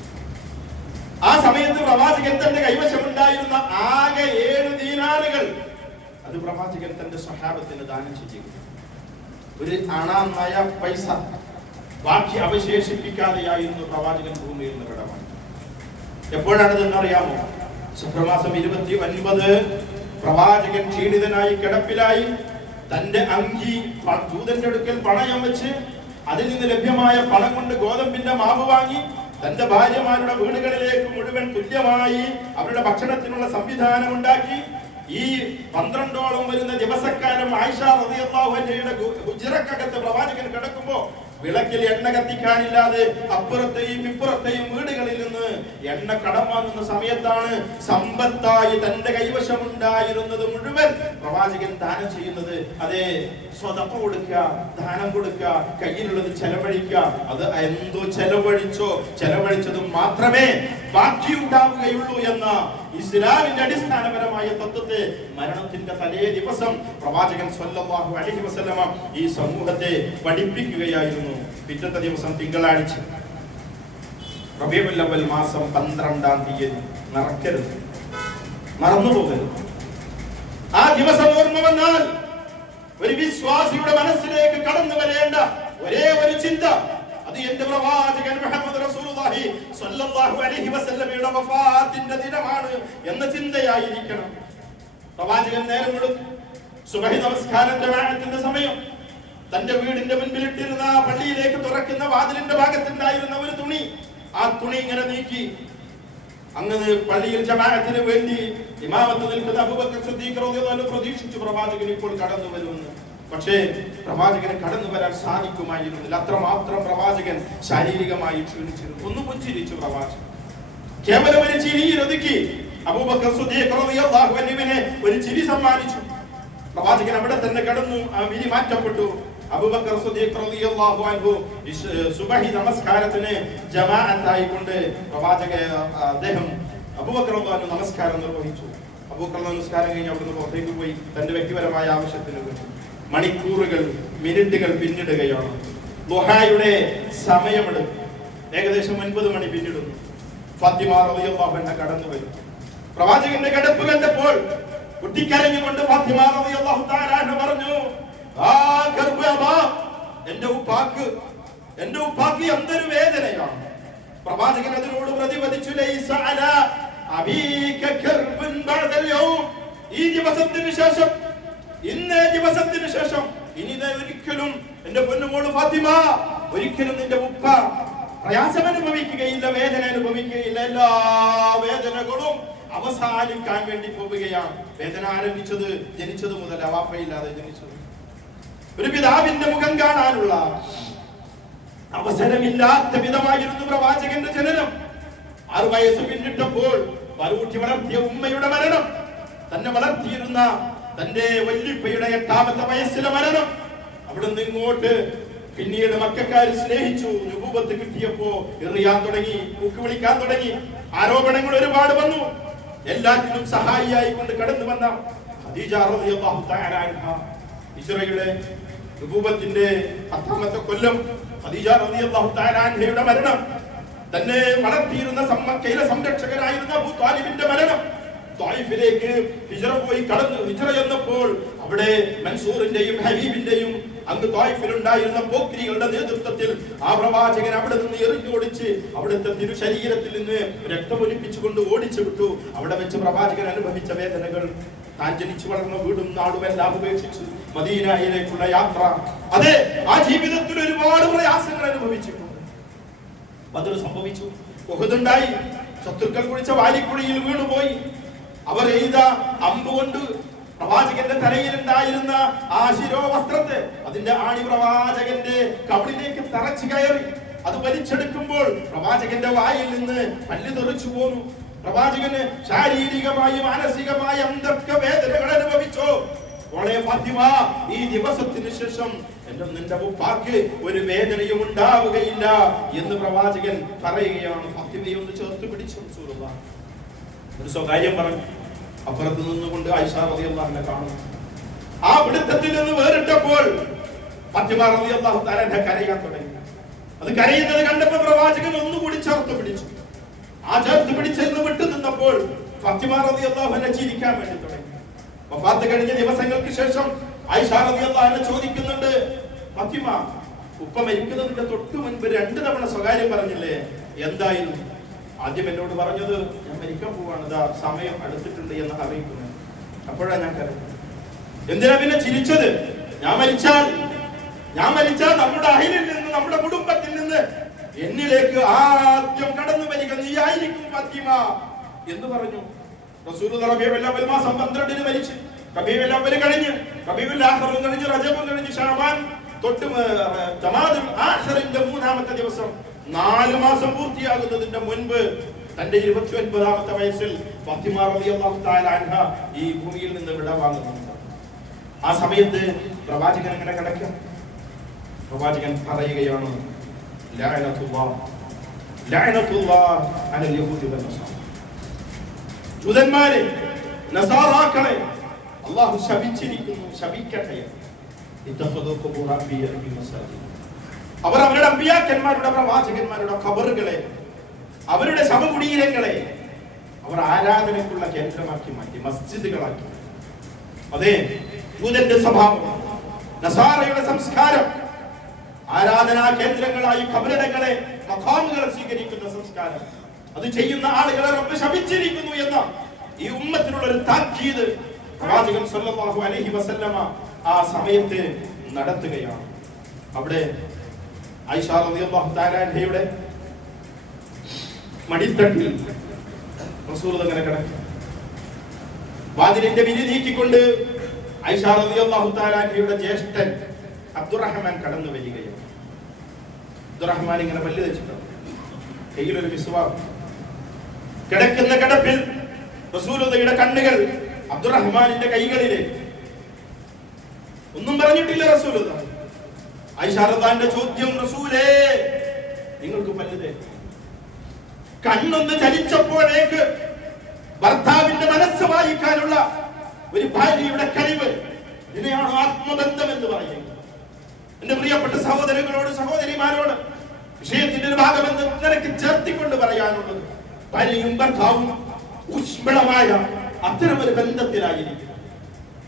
ആ സമയത്ത് പ്രവാചകൻ തന്റെ കൈവശമുണ്ടായിരുന്ന ആകെ 7 ദീനാറുകൾ അത് പ്രവാചകൻ തന്റെ സ്വഹാബത്തിന് ദാനം ചെയ്യുകയും ഒരു അണാനയ പൈസ ബാക്കി അവശേഷിപ്പിക്കാതെയായിരുന്നു പ്രവാചകൻ ഭൂമിയിൽ നിന്ന് വിടവാങ്ങി. എപ്പോഴാണിതെന്നറിയാമോ? ശുക്രമാസം 29 പ്രവാചകൻ ക്ഷീണിതനായി കിടപ്പിലായി തന്റെ അങ്കി ദൂതന്റെ അടുക്കൽ പണയം വെച്ച് അതിൽ നിന്ന് ലഭ്യമായ പണം കൊണ്ട് ഗോതമ്പിന്റെ മാവ് വാങ്ങി തന്റെ ഭാര്യമാരുടെ വീടുകളിലേക്ക് മുഴുവൻ തുല്യമായി അവരുടെ ഭക്ഷണത്തിനുള്ള സംവിധാനം ഉണ്ടാക്കി ഈ 12ഓളം വരുന്ന ദിവസക്കാലം ആയിഷ റളിയല്ലാഹു അൻഹയുടെ ഹുജ്റക്കകത്ത് പ്രവാചകൻ കിടക്കുമ്പോൾ വിളക്കിൽ എണ്ണ കത്തിക്കാനില്ലാതെ അപ്പുറത്തെയും ഇപ്പുറത്തെയും വീടുകളിൽ നിന്ന് എണ്ണ കടം വാങ്ങുന്ന സമയത്താണ് സമ്പത്തായി തന്റെ കൈവശമുണ്ടായിരുന്നത് മുഴുവൻ പ്രവാചകൻ ദാനം ചെയ്യുന്നത്. അതെ, സ്വതക്ക കൊടുക്കുക, ദാനം കൊടുക്കുക, കയ്യിലുള്ളത് ചെലവഴിക്കുക. അത് എന്തോ ചെലവഴിച്ചതും മാത്രമേ ബാക്കിയുണ്ടാവുകയുള്ളൂ എന്ന ഇസ്ലാമിന്റെ അടിസ്ഥാനപരമായ തത്വത്തെ മരണത്തിന്റെ തലേ ദിവസം പ്രവാചകൻ സ്വല്ലല്ലാഹു അലൈഹി വസല്ലമ ഈ സമൂഹത്തെ പഠിപ്പിക്കുകയായിരുന്നു. പിറ്റത്തെ ദിവസം തിങ്കളാഴ്ച റബീഉൽ അവ്വൽ മാസം 12-ാം തീയതി മറക്കരുത്, മറന്നുപോകരുത്. ആ ദിവസം ഓർമ്മ വന്നാൽ ഒരു വിശ്വാസിയുടെ മനസ്സിലേക്ക് കടന്നു വരേണ്ട ഒരേ ഒരു ചിന്ത അത് എന്റെ പ്രവാചകൻ മുഹമ്മദ് റസൂലുള്ളാഹി സ്വല്ലല്ലാഹു അലൈഹി വസല്ലമയുടെ വഫാത്തിന്റെ ദിനമാണ് എന്ന ചിന്തയായിരിക്കണം. പ്രവാചകൻ നേരം വെളുത്തു, സുബഹി നമസ്കാരം ജമാഅത്തിന്റെ സമയം തന്റെ വീടിന്റെ മുൻപിലിട്ടിരുന്ന പള്ളിയിലേക്ക് തുറക്കുന്ന വാതിലിന്റെ ഭാഗത്തുണ്ടായിരുന്ന ഒരു തുണി, ആ തുണി ഇങ്ങനെ നീക്കി അങ്ങനെ പള്ളിയിൽ ജമാഅത്തിന് വേണ്ടി ഇമാമത്ത് നിൽക്കുന്ന അബൂബക്കർ സിദ്ദീഖ് റളിയല്ലാഹു അൻഹു പ്രതീക്ഷിച്ചു പ്രവാചകൻ ഇപ്പോൾ കടന്നു വരുമെന്ന്. പക്ഷേ പ്രവാചകന് കടന്നു വരാൻ സാധിക്കുമായിരുന്നില്ല. അത്രമാത്രം പ്രവാചകൻ ശാരീരികമായി ക്ഷീണിച്ചിരുന്നു. ഒന്ന് പുഞ്ചിരിച്ചു പ്രവാചകൻ, കേവലം ഒരു ചിരിയിൽ ഒതുക്കി അബൂബക്കർ സിദ്ദീഖ് റളിയല്ലാഹു അൻഹുവിനെ ഒരു ചിരി സമ്മാനിച്ചു. പ്രവാചകൻ അവിടെ തന്നെ കടന്നു, ആ വിധി മാറ്റപ്പെട്ടു. അബൂബക്കർ സിദ്ദീഖ് റളിയല്ലാഹു അൻഹു സുബഹി നമസ്കാരത്തിന് ജമാഅത്തായി കൊണ്ട് അദ്ദേഹം അബൂബക്കർ റളിയല്ലാഹു അൻഹു നമസ്കാരം നിർവഹിച്ചു. അബൂബക്കർ നമസ്കാരം കഴിഞ്ഞ് അവിടുന്ന് പുറത്തേക്ക് പോയി തന്റെ വ്യക്തിപരമായ ആവശ്യത്തിന് വേണ്ടി. മണിക്കൂറുകൾ മിനിറ്റുകൾ പിന്നിടുകയാണ്. ദുഹായുടെ സമയമെടുത്തു. ഏകദേശം 9 മണി പിന്നിടുന്നു. ഫാത്തിമ റളിയല്ലാഹു അൻഹ കടന്നു വരും. പ്രവാചകന്റെ കിടപ്പ് കണ്ടപ്പോൾ കുട്ടിക്കരഞ്ഞുകൊണ്ട് ഫാത്തിമ റളിയല്ലാഹു തആല അൻഹ പറഞ്ഞു, ആ ഗർഭമാ എന്റെ ഉപ്പാക്ക് എന്തൊരു വേദനയാണ്. പ്രവാചകൻ അതിനോട് പ്രതിപദിച്ചു, ലൈസ അലാ അബീക കർബുൻ ബഅദൽ യൗം. ഈ ദിവസത്തിന് ശേഷം, ഇന്നേ ദിവസത്തിന് ശേഷം ഇനി ഒരിക്കലും എന്റെ പൊന്നുമോള് ഫാത്തിമ ഒരിക്കലും നിന്റെ ഉപ്പ പ്രയാസം അനുഭവിക്കുകയില്ല, വേദന അനുഭവിക്കുകയില്ല. എല്ലാ വേദനകളും അവസാനിക്കാൻ വേണ്ടി പോവുകയാണ്. വേദന ആരംഭിച്ചത് ജനിച്ചത് മുതൽ വാപ്പയില്ലാതെ ജനിച്ചത്. ഒരു പിതാവിന്റെ മുഖം കാണാനുള്ള അവസരമില്ലാത്ത വിധമായിരുന്നു പ്രവാചകന്റെ ജനനം. 6 വയസ്സ് പിന്നിട്ടപ്പോൾ പാലൂട്ടി വളർത്തിയ ഉമ്മയുടെ മരണം, തന്നെ വളർത്തിയിരുന്ന തന്റെ വല്യപ്പയുടെ 8ാമത്തെ വയസ്സിലെ മരണം, അവിടുന്ന് ഇങ്ങോട്ട് പിന്നീട് മക്കക്കാർ സ്നേഹിച്ചു. നുബുവത്ത് കിട്ടിയപ്പോ എറിയാൻ തുടങ്ങി, കൂക്ക് വിളിക്കാൻ തുടങ്ങി, ആരോപണങ്ങൾ ഒരുപാട് വന്നു. എല്ലാറ്റിനും സഹായിയായി കൊണ്ട് കടന്നു വന്ന ഖദീജ റളിയല്ലാഹു തആല അൻഹ, ഹിജ്റയുടെ നുബുവത്തിന്റെ 10ാമത്തെ കൊല്ലം ഖദീജ റളിയല്ലാഹു തആല അൻഹയുടെ മരണം, തന്നെ വളർത്തിയിരുന്ന മക്കയിലെ സംരക്ഷകനായിരുന്ന അബൂ ത്വാലിബിന്റെ മരണം, ത്വായിഫിലേക്ക് ഹിജ്റ പോയി കടന്നു. ഹിജ്റ എന്നപ്പോൾ അവിടെ മൻസൂറിന്റെയും ഹബീബിന്റെയും അന്ന് ത്വായിഫിലുണ്ടായിരുന്ന പോക്രികളുടെ നേതൃത്വത്തിൽ ആ പ്രവാചകൻ അവിടെ നിന്ന് എറിഞ്ഞോടിച്ച് അവിടുത്തെ തിരുശരീരത്തിൽ നിന്ന് രക്തമൊലിപ്പിച്ചുകൊണ്ട് ഓടിച്ചു വിട്ടു. അവിടെ വെച്ച് പ്രവാചകൻ അനുഭവിച്ച വേദനകൾ, താൻ ജനിച്ചു വളർന്ന വീടും നാടും എല്ലാം ഉപേക്ഷിച്ചു മദീനയിലേക്കുള്ള യാത്ര, അതെ, ആ ജീവിതത്തിൽ ഒരുപാട് പ്രയാസങ്ങൾ അനുഭവിച്ചിട്ടുണ്ട്. ബദർ സംഭവിച്ചു, ഉഹദുണ്ടായി, ശത്രുക്കൾ കുഴിച്ച വാലിക്കുഴിയിൽ വീണുപോയി. അവർ എയ്ത അമ്പുകൊണ്ട് പ്രവാചകന്റെ തലയിലുണ്ടായിരുന്ന ആ ശിരോവസ്ത്രത്തെ, അതിന്റെ ആണി പ്രവാചകന്റെ കവിളിലേക്ക് തറച്ചു കയറി. അത് വലിച്ചെടുക്കുമ്പോൾ പ്രവാചകന്റെ വായിൽ നിന്ന് പല്ല് തെറിച്ചു പോന്നു. പ്രവാചകന് ശാരീരികമായി മാനസികമായി എന്തൊക്കെ വേദനകൾ അനുഭവിച്ചോ. ഓളെ ഫാത്തിമ, ഈ ദിവസത്തിന് ശേഷം നിന്റെ ഉപ്പാക്ക് ഒരു വേദനയും ഉണ്ടാവുകയില്ല എന്ന് പ്രവാചകൻ പറയുകയാണ്. ഫാത്തിമയെ ഒന്ന് ചേർത്ത് പിടിച്ചു ഒരു സ്വകാര്യം പറഞ്ഞു. അപ്പുറത്ത് നിന്നുകൊണ്ട് ആയിഷ റളിയല്ലാഹു അൻഹ കാണുന്നു. ആ പിടുത്തത്തിൽ നിന്ന് വേറിട്ടപ്പോൾ ഫാത്തിമ റളിയല്ലാഹു തആല കരയാൻ തുടങ്ങി. അത് കരയുന്നത് കണ്ടപ്പോൾ പ്രവാചകൻ ഒന്നുകൂടി ചേർത്ത് പിടിച്ചു. ആ ചേർത്ത് പിടിച്ചെന്ന് വിട്ടു നിന്നപ്പോൾ ഫാത്തിമ റളിയല്ലാഹു അൻഹ ചിരിക്കാൻ വേണ്ടി തുടങ്ങി. വഫാത്ത് കഴിഞ്ഞ ദിവസങ്ങൾക്ക് ശേഷം ആയിഷ റളിയല്ലാഹു അൻഹ ചോദിക്കുന്നുണ്ട്, ഫാത്തിമ, ഉപ്പ മരിക്കുന്നതിന്റെ തൊട്ടു മുൻപ് 2 തവണ സ്വകാര്യം പറഞ്ഞില്ലേ, എന്തായിരുന്നു? ആദ്യം എന്നോട് പറഞ്ഞത് ഞാൻ മരിക്കാൻ പോവാണ്, ഇതാ സമയം അടുത്തിട്ടുണ്ട് എന്ന് അറിയിക്കുന്നു. അപ്പോഴാണ് ഞാൻ കരഞ്ഞത്. എന്തിനാ പിന്നെ ചിരിച്ചത്? ഞാൻ മരിച്ചാൽ നമ്മുടെ അഹിലിൽ നിന്ന്, നമ്മുടെ കുടുംബത്തിൽ നിന്ന് എന്നിലേക്ക് ആദ്യം കടന്നു വരിക നീയായിരിക്കും ഫാത്തിമ എന്ന് പറഞ്ഞു. റസൂലുള്ളാഹി റബീഉൽ അവ്വൽ മാസം 12 മരിച്ചു. റബീഉൽ അവ്വൽ കഴിഞ്ഞ്, റബീഉൽ ആഖിർ കഴിഞ്ഞ്, റജബ് കഴിഞ്ഞ്, ശഅബാൻ തൊട്ട് ജമാദുൽ ആഖിറിന്റെ 3ാമത്തെ ദിവസം 4 മാസം പൂർത്തിയാകുന്നതിന്റെ മുൻപ് തന്റെ 29ാമത്തെ വയസ്സിൽ ഫാത്തിമ റളിയല്ലാഹു തആല അൻഹ ഈ ഭൂമിയിൽ നിന്ന് വിടവാങ്ങുന്നുണ്ട്. ആ സമയത്ത് പ്രവാചകൻ അങ്ങനെ കിടക്കുക. പ്രവാചകൻ പറയുകയാണ്, ലഅനത്തുല്ലാഹ് അലൽ യഹൂദി വൻ നസാറ, ജൂതന്മാരെ, നസാറാക്കളെ അല്ലാഹു ശപിച്ചിരിക്കുന്നു, ശപിക്കട്ടെ. ഇത്തഖദു ഖുബൂറ അംബിയാഇ മസാജിദ്, അവർ അവരുടെ അമ്പിയാക്കന്മാരുടെ പ്രവാചകന്മാരുടെ ഖബറുകളെ, അവരുടെ ശവകുടീരങ്ങളെ അവർ ആരാധനയ്ക്കുള്ള കേന്ദ്രമാക്കി മാറ്റി, മസ്ജിദുകളാക്കി. അതെ, യൂദന്റെ സ്വഭാവം, നസാറയുടെ സംസ്കാരം, ആരാധനാ കേന്ദ്രങ്ങളായി ഖബറിടങ്ങളെ, മഖാമുകളെ സ്വീകരിക്കുന്ന സംസ്കാരം, അത് ചെയ്യുന്ന ആളുകളെ റബ്ബ് ശപിച്ചിരിക്കുന്നു എന്ന ഈ ഉമ്മത്തിനുള്ള ഒരു താക്കീത് പ്രവാചകൻ സല്ലല്ലാഹു അലൈഹി വസല്ലമ ആ സമയത്ത് നടത്തുകയാണ്. അവിടെ ആയിഷ റളിയല്ലാഹു തആല അൻഹയുടെ മടിത്തട്ടിൽ റസൂൽ അങ്ങനെ കിടക്കും. വാതിലിന്റെ വിരി നീക്കിക്കൊണ്ട് ആയിഷ റളിയല്ലാഹു തആല അൻഹയുടെ ജ്യേഷ്ഠൻ അബ്ദുറഹ്മാൻ കടന്നു വരികയാണ്. അബ്ദുറഹ്മാൻ ഇങ്ങനെ പല്ല് തേച്ചിട്ടുണ്ട്, കയ്യിലൊരു മിസ്വാക്ക്. കിടക്കുന്ന കിടപ്പിൽ റസൂലുള്ളാഹിയുടെ കണ്ണുകൾ അബ്ദുറഹ്മാനിന്റെ കൈകളിലേക്ക്. ഒന്നും പറഞ്ഞിട്ടില്ല റസൂലുള്ളാഹി. ആയിഷ റളിയല്ലാഹുവിന്റെ ചോദ്യം, റസൂലേ, നിങ്ങൾക്ക് പല്ല് തേക്കും? കണ്ണൊന്ന് ചലിച്ചപ്പോഴേക്ക് ഭർത്താവിന്റെ മനസ്സ് വായിക്കാനുള്ള ഒരു ഭാര്യയുടെ കഴിവ്, ഇതിനെയാണ് ആത്മബന്ധം എന്ന് പറയുന്നത്. എന്റെ പ്രിയപ്പെട്ട സഹോദരങ്ങളോട്, സഹോദരിമാരോട് വിഷയത്തിന്റെ ഒരു ഭാഗമെന്ന് നിനക്ക് ചേർത്തിക്കൊണ്ട് പറയാനുള്ളത്, ഭാര്യയും ഭർത്താവും ഊഷ്മളമായ അത്തരമൊരു ബന്ധത്തിലായിരിക്കും.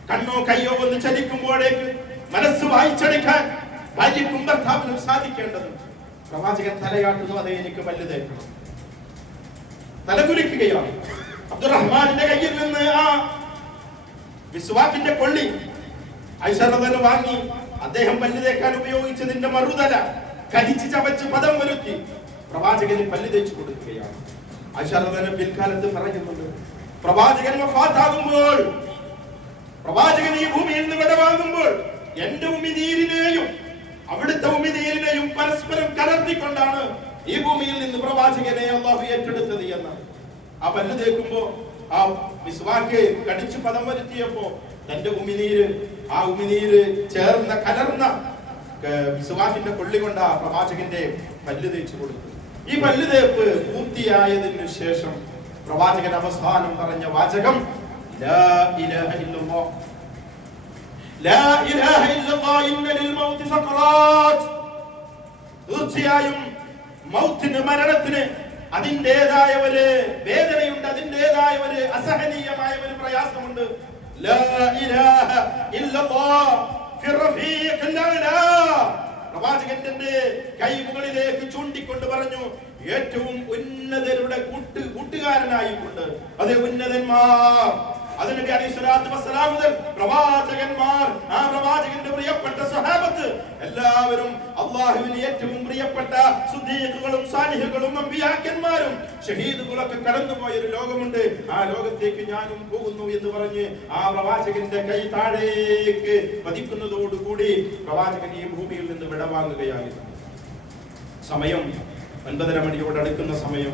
കണ്ണോ കയ്യോ ഒന്ന് ചലിക്കുമ്പോഴേക്ക് മനസ്സ് വായിച്ചെടുക്കാൻ ഭാര്യയ്ക്കും ഭർത്താവിനും സാധിക്കേണ്ടത്. പ്രവാചകൻ തലയാട്ടുന്നു, അതേ, എനിക്ക് പല്ല് തേക്കണം. തലകുലിക്കുകയാണ്. അബ്ദുറഹ്മാന്റെ കയ്യിൽ നിന്ന് ആ വിസ്വാക്കിന്റെ കൊള്ളി ആയിഷ റളിയല്ലാഹു വാങ്ങി അദ്ദേഹം പല്ല് തേക്കാൻ ഉപയോഗിച്ചതിന്റെ മറുതല കടിച്ച് ചവച്ച് പദം വരുത്തി പ്രവാചകന് പല്ല് തേച്ചു കൊടുക്കുകയാണ്. ആയിഷ റളിയല്ലാഹു പിൽക്കാലത്ത് പറയുന്നുണ്ട്, പ്രവാചകൻ വഫാത്താകുമ്പോൾ, പ്രവാചകൻ ഈ ഭൂമിയിൽ നിന്ന് വിടവാങ്ങുമ്പോൾ എന്റെ ഉമിനീരിനെയും അവിടുത്തെ ഉമിനീരിനെയും പരസ്പരം കലർത്തിക്കൊണ്ടാണ് ഈ ഭൂമിയിൽ നിന്ന് പ്രവാചകനെ അല്ലാഹു ഏറ്റെടുത്തത് എന്ന്. ആ പല്ല് തേക്കുമ്പോ ആ മിസ്വാക്ക് കടിച്ചു പദം വരുത്തിയപ്പോ തന്റെ ഉമിനീര് ചേർന്ന കലർന്ന മിസ്വാക്കിന്റെ കൊള്ളി കൊണ്ട് ആ പ്രവാചകന്റെ പല്ല് തേച്ചു കൊടുത്തു. ഈ പല്ല് തേപ്പ് പൂർത്തിയായതിനു ശേഷം പ്രവാചകൻ അവസാനം പറഞ്ഞ വാചകം ലാ ഇലാഹ ഇല്ലല്ലാഹ്, ലാ ഇലാഹ ഇല്ലല്ലാഹ് ഇന്ന ലിൽ മൗതി സഖറാത്ത്. തീർച്ചയായും മൗത്തിന്, മരണത്തിന് അതിൻ്റെതായ ഒരു വേദനയുണ്ട്, അതിൻ്റെതായ ഒരു അസഹനീയമായ ഒരു പ്രയാസമുണ്ട്. ലാ ഇലാഹ ഇല്ലല്ലാഹ് ഫി റഫീഖിൽ അഅ്ലാ. പ്രവാചകന്റെ കൈ മുകളിലേക്ക് ചൂണ്ടിക്കൊണ്ട് പറഞ്ഞു, ഏറ്റവും ഉന്നതരുടെ കൂട്ടുകാരനായിക്കൊണ്ട്, അതേ ഉന്നതന്മാർ, അത് നബി അലൈഹി സ്വലാത്തു വസ്സലാം മുതൽ പ്രവാചകന്മാർ, ആ പ്രവാചകന്റെ പ്രിയപ്പെട്ട സ്വഹാബത്ത് എല്ലാവരും അല്ലാഹുവിന് ഏറ്റവും പ്രിയപ്പെട്ട സുദ്ദീഖുകളും സാലിഹുകളും അമ്പിയാക്കന്മാരും ഷഹീദുകളൊക്കെ കടന്നുപോയ ഒരു ലോകമുണ്ട്. ആ ലോകത്തേക്ക് ഞാനും പോകുന്നു എന്ന് പറഞ്ഞ് ആ പ്രവാചകന്റെ കൈ താഴേക്ക് പതിക്കുന്നതോടുകൂടി പ്രവാചകൻ ഈ ഭൂമിയിൽ നിന്ന് വിടവാങ്ങുകയായിരുന്നു. സമയം 9:30 മണിയോട് അടുക്കുന്ന സമയം.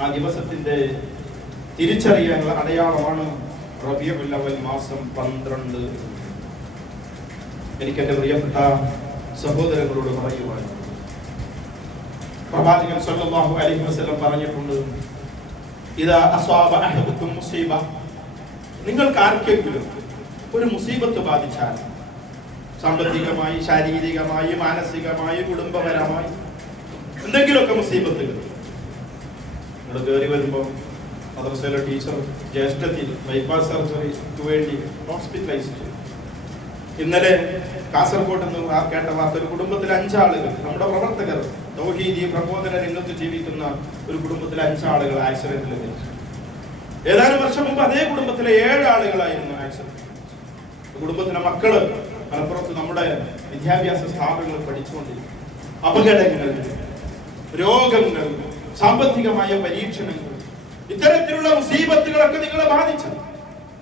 ആ ദിവസത്തിന്റെ തിരിച്ചറിയാനുള്ള അടയാളമാണ് റബീഉൽ അവ്വൽ മാസം 12. എനിക്ക് എന്റെ പ്രിയപ്പെട്ട സഹോദരങ്ങളോട് പറയുവാൻ, പ്രവാചകൻ സല്ലല്ലാഹു അലൈഹി വസല്ലം പറഞ്ഞിട്ടുണ്ട്, ഇദാ അസ്വാബ അഹദുക്കും മുസീബ, നിങ്ങൾക്ക് ആർക്കെങ്കിലും ഒരു മുസീബത്ത് ബാധിച്ചാൽ, സാമ്പത്തികമായി, ശാരീരികമായി, മാനസികമായി, കുടുംബപരമായി എന്തെങ്കിലുമൊക്കെ മുസീബത്തുകൾ, നിങ്ങൾ കയറി വരുമ്പോൾ മദ്രസയിലെ ടീച്ചർ ജ്യേഷ്ഠത്തിൽ ബൈപ്പാസ് സർജറിക്ക് വേണ്ടി ഹോസ്പിറ്റലൈസ് ചെയ്തു. ഇന്നലെ കാസർഗോഡ് നിന്ന് കേട്ട വാർത്ത, ഒരു കുടുംബത്തിലെ 5 ആളുകൾ, നമ്മുടെ പ്രവർത്തകർ തൗഹീദി പ്രബോധന രംഗത്ത് ജീവിക്കുന്ന ഒരു കുടുംബത്തിലെ 5 ആളുകൾ ആക്സിഡന്റിൽ മരിച്ചു. ഏതാനും വർഷം മുമ്പ് അതേ കുടുംബത്തിലെ 7 ആളുകളായിരുന്നു ആക്സിഡന്റ്. കുടുംബത്തിലെ മക്കള് മലപ്പുറത്ത് നമ്മുടെ വിദ്യാഭ്യാസ സ്ഥാപനങ്ങൾ പഠിച്ചുകൊണ്ടിരിക്കും. അപകടങ്ങൾ, രോഗങ്ങൾ, സാമ്പത്തികമായ പരീക്ഷണങ്ങൾ, ഇത്തരത്തിലുള്ള മുസീബത്തുകളൊക്കെ നിങ്ങളെ ബാധിച്ചു.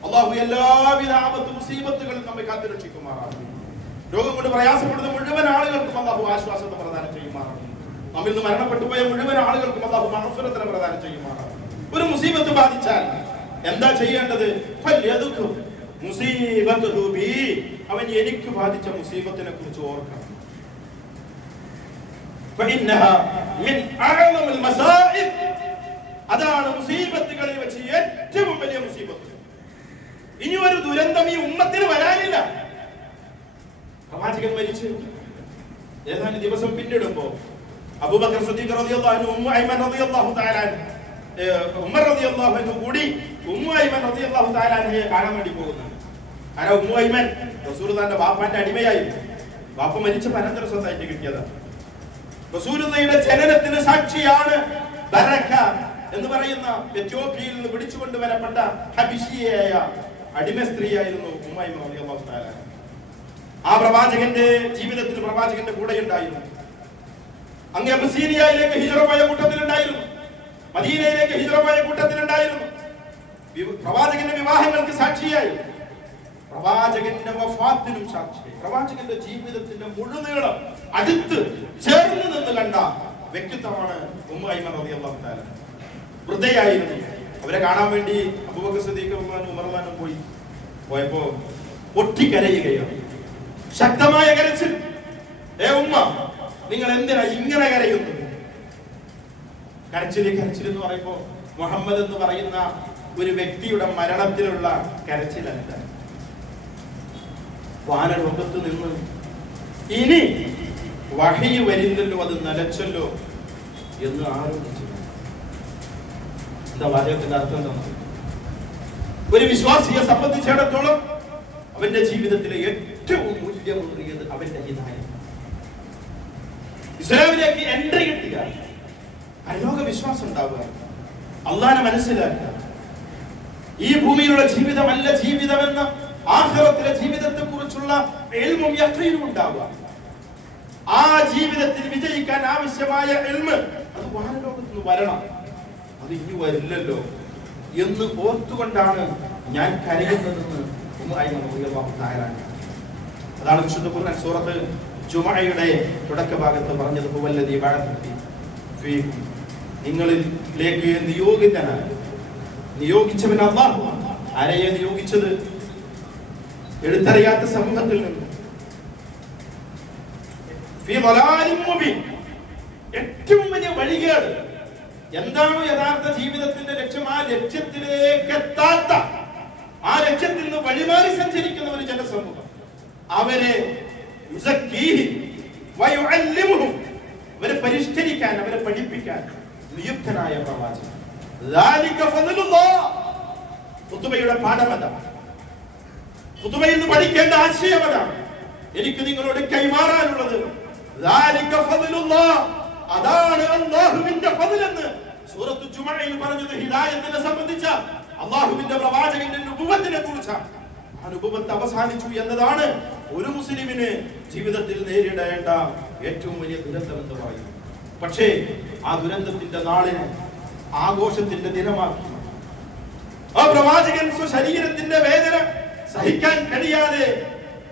അല്ലാഹു എല്ലാവിധ ആപത്ത് മുസീബത്തുകളിൽ നമ്മെ കാത്തുരക്ഷിക്കുമാറാകും. രോഗം കൊണ്ട് പ്രയാസപ്പെടുന്ന മുഴുവൻ ആളുകൾക്കും അല്ലാഹു ആശ്വാസത്തെ പ്രദാനം ചെയ്യുമാറാകും. നമ്മിൽ നിന്ന് മരണപ്പെട്ടു പോയ മുഴുവൻ ആളുകൾക്കും അല്ലാഹു മഗ്ഫിറത്തിനെ പ്രദാനം ചെയ്യുമാറാകും. ഒരു മുസീബത്ത് ബാധിച്ചാൽ എന്താ ചെയ്യേണ്ടത്? ഫല്യദുഖു മുസീബത്തുഹു ബി, അവൻ എനിക്ക് ബാധിച്ച മുസീബത്തിനെ കുറിച്ച് ഓർക്കണം. ഫഇന്നഹാ മിൻ അഅ്ലമിൽ മസാഇബ്, അതാണ് മുസീബത്തുകളിൽ വെച്ച് ഏറ്റവും വലിയ മുസീബത്ത്. ഇനി ഒരു ദുരന്തം ഈ ഉമ്മത്തിന് വരാനില്ല. പ്രവാചകൻ മരിച്ചു ഏതാനും ദിവസം പിന്നിടുമ്പോ അബൂബക്കർ സിദ്ദീഖ് റളിയല്ലാഹു അൻഹു, ഉമ്മു ഐമൻ റളിയല്ലാഹു തആല ഉമർ റളിയല്ലാഹു അൻഹു കൂടി ഉമ്മു ഐമൻ റളിയല്ലാഹു തആല അൻഹയെ കാണാൻ വേണ്ടി പോകുന്നുണ്ട്. ആരാ ഉമ്മു ഐമൻ? റസൂലുള്ളാഹിന്റെ വാപ്പാന്റെ അടിമയായിരുന്നു. വാപ്പ മരിച്ച പരന്തര സ്വത്തായിട്ട് കിട്ടിയതാണ്. റസൂലുള്ളാഹിയുടെ ജനനത്തിന് സാക്ഷിയാണ് ബറക എന്ന് പറയുന്ന എത്യോപ്യയിൽ നിന്ന് പിടിച്ചുകൊണ്ടുവരപ്പെട്ട ഹബിഷിയായ അടിമ സ്ത്രീയായിരുന്നു ഉമ്മു ഐമൻ റളിയല്ലാഹു തആല. ആ പ്രവാചകന്റെ ജീവിതത്തിൽ പ്രവാചകന്റെ കൂടെ ഉണ്ടായിരുന്നു. അങ്ങ് അബസീനിയയിലേക്ക് ഹിജ്റ പോയ കൂട്ടത്തിലുണ്ടായിരുന്നു, മദീനയിലേക്ക് ഹിജ്റ പോയ കൂട്ടത്തിലുണ്ടായിരുന്നു. പ്രവാചകന്റെ വിവാഹങ്ങൾക്ക് സാക്ഷിയായി, പ്രവാചകന്റെ വഫാത്തിനും സാക്ഷിയായി, പ്രവാചകന്റെ ജീവിതത്തിന്റെ മുഴുനീളം അടുത്ത് ചേർന്ന് നിന്ന് കണ്ട വ്യക്തിത്വമാണ് ഉമ്മു ഐമൻ റളിയല്ലാഹു തആല. വൃദ്ധയായിരുന്നു. അവരെ കാണാൻ വേണ്ടി അബൂബക്കർ സിദ്ദീഖ് ഉമറും പോയപ്പോ പൊട്ടിക്കരയുകയാണ്. ശക്തമായ കരച്ചിൽ. ഉമ്മ, നിങ്ങൾ എന്തിനാ ഇങ്ങനെ കരയുന്നത്? കരച്ചിൽ എന്ന് പറയുമ്പോ മുഹമ്മദ് എന്ന് പറയുന്ന ഒരു വ്യക്തിയുടെ മരണത്തിലുള്ള കരച്ചിലല്ല. വാനലോകത്ത് നിന്ന് ഇനി വഹി വരുന്നല്ലോ, അത് നിലച്ചല്ലോ എന്ന് ആലോചിച്ചു. എന്താ വാചകത്തിന്റെ അർത്ഥം എന്താണ്? ഒരു വിശ്വാസിയെ സംബന്ധിച്ചിടത്തോളം അവന്റെ ജീവിതത്തിലെ ഏറ്റവും മൂല്യമേറിയത് അവന്റെ ഹിദായത്ത്. ഇസ്ലാമിലേക്ക് എൻട്രി കിട്ടുക, പരലോക വിശ്വാസം ഉണ്ടാവുക, അള്ളാഹനെ മനസ്സിലാക്കുക. ഈ ഭൂമിയിലുള്ള ജീവിതമല്ല ജീവിതമെന്ന ആഖിറത്തിലെ ജീവിതത്തെ കുറിച്ചുള്ള ഇൽമും യഖീനും ഉണ്ടാവുക. ആ ജീവിതത്തിൽ വിജയിക്കാൻ ആവശ്യമായ ഇൽമ് അത് വാനലോകത്ത് നിന്ന് വരണം. അത് ഇനി വരില്ലല്ലോ എന്ന് ഓർത്തുകൊണ്ടാണ് ഞാൻ കരയുന്നതെന്ന് ഉമ്മു ഐമൻ റളിയല്ലാഹു തആല. അതാണ് വിശുദ്ധ ഖുർആൻ സൂറത്ത് ജുമഅയുടെ തുടക്ക ഭാഗത്ത് പറഞ്ഞത്, ഹുവല്ലദീ ബഅസ ഫീകും, നിങ്ങളിലേക്ക് നിയോഗിച്ചവൻ അല്ലാഹു. ആരെയെ നിയോഗിച്ചത്? എടുത്തറിയാത്ത സമൂഹത്തിൽ നിന്ന്. ഫീ ളലാലിൻ മുബീൻ, ഏറ്റവും വലിയ വഴികേട്. എന്താണ് യഥാർത്ഥ ജീവിതത്തിന്റെ ലക്ഷ്യം? ആ ലക്ഷ്യത്തിലേക്ക് എത്താത്ത, ആ ലക്ഷ്യത്തിൽ നിന്ന് വഴിമാറി സഞ്ചരിക്കുന്ന ഒരു ജനസമൂഹം. അവരെ അവരെ പരിഷ്കരിക്കാൻ, അവരെ പഠിപ്പിക്കാൻ നിയുക്തനായ പ്രവാചകൻ. ഖുതുബയുടെ പാഠമതാണ്, ഖുതുബയിൽ നിന്ന് പഠിക്കേണ്ട ആശയമതാണ്. എനിക്ക് നിങ്ങളോട് കൈമാറാനുള്ളത് അതാണ് അല്ലാഹുവിന്റെ ഫദ്ൽ എന്ന് സൂറത്തു ജുമഅയിൽ പറഞ്ഞത്. ഹിദായത്തിനെ സംബന്ധിച്ച അല്ലാഹുവിന്റെ പ്രവാചകന്റെ നുബുവത്തിനെ കുറിച്ചാണ്. ആ നുബുവത്ത് അവസാനിച്ചു എന്നതാണ് ഒരു മുസ്ലിമിന് ജീവിതത്തിൽ നേരിടേണ്ട ഏറ്റവും വലിയ ദുരന്തം എന്ന് പറയുന്നത്. പക്ഷേ ആ ദുരന്തത്തിന്റെ നാളിനെ ആഘോഷത്തിന്റെ ദിനമാക്കി ആ പ്രവാചകൻ സ്വശരീരത്തിന്റെ വേദന സഹിക്കാൻ കഴിയാതെ,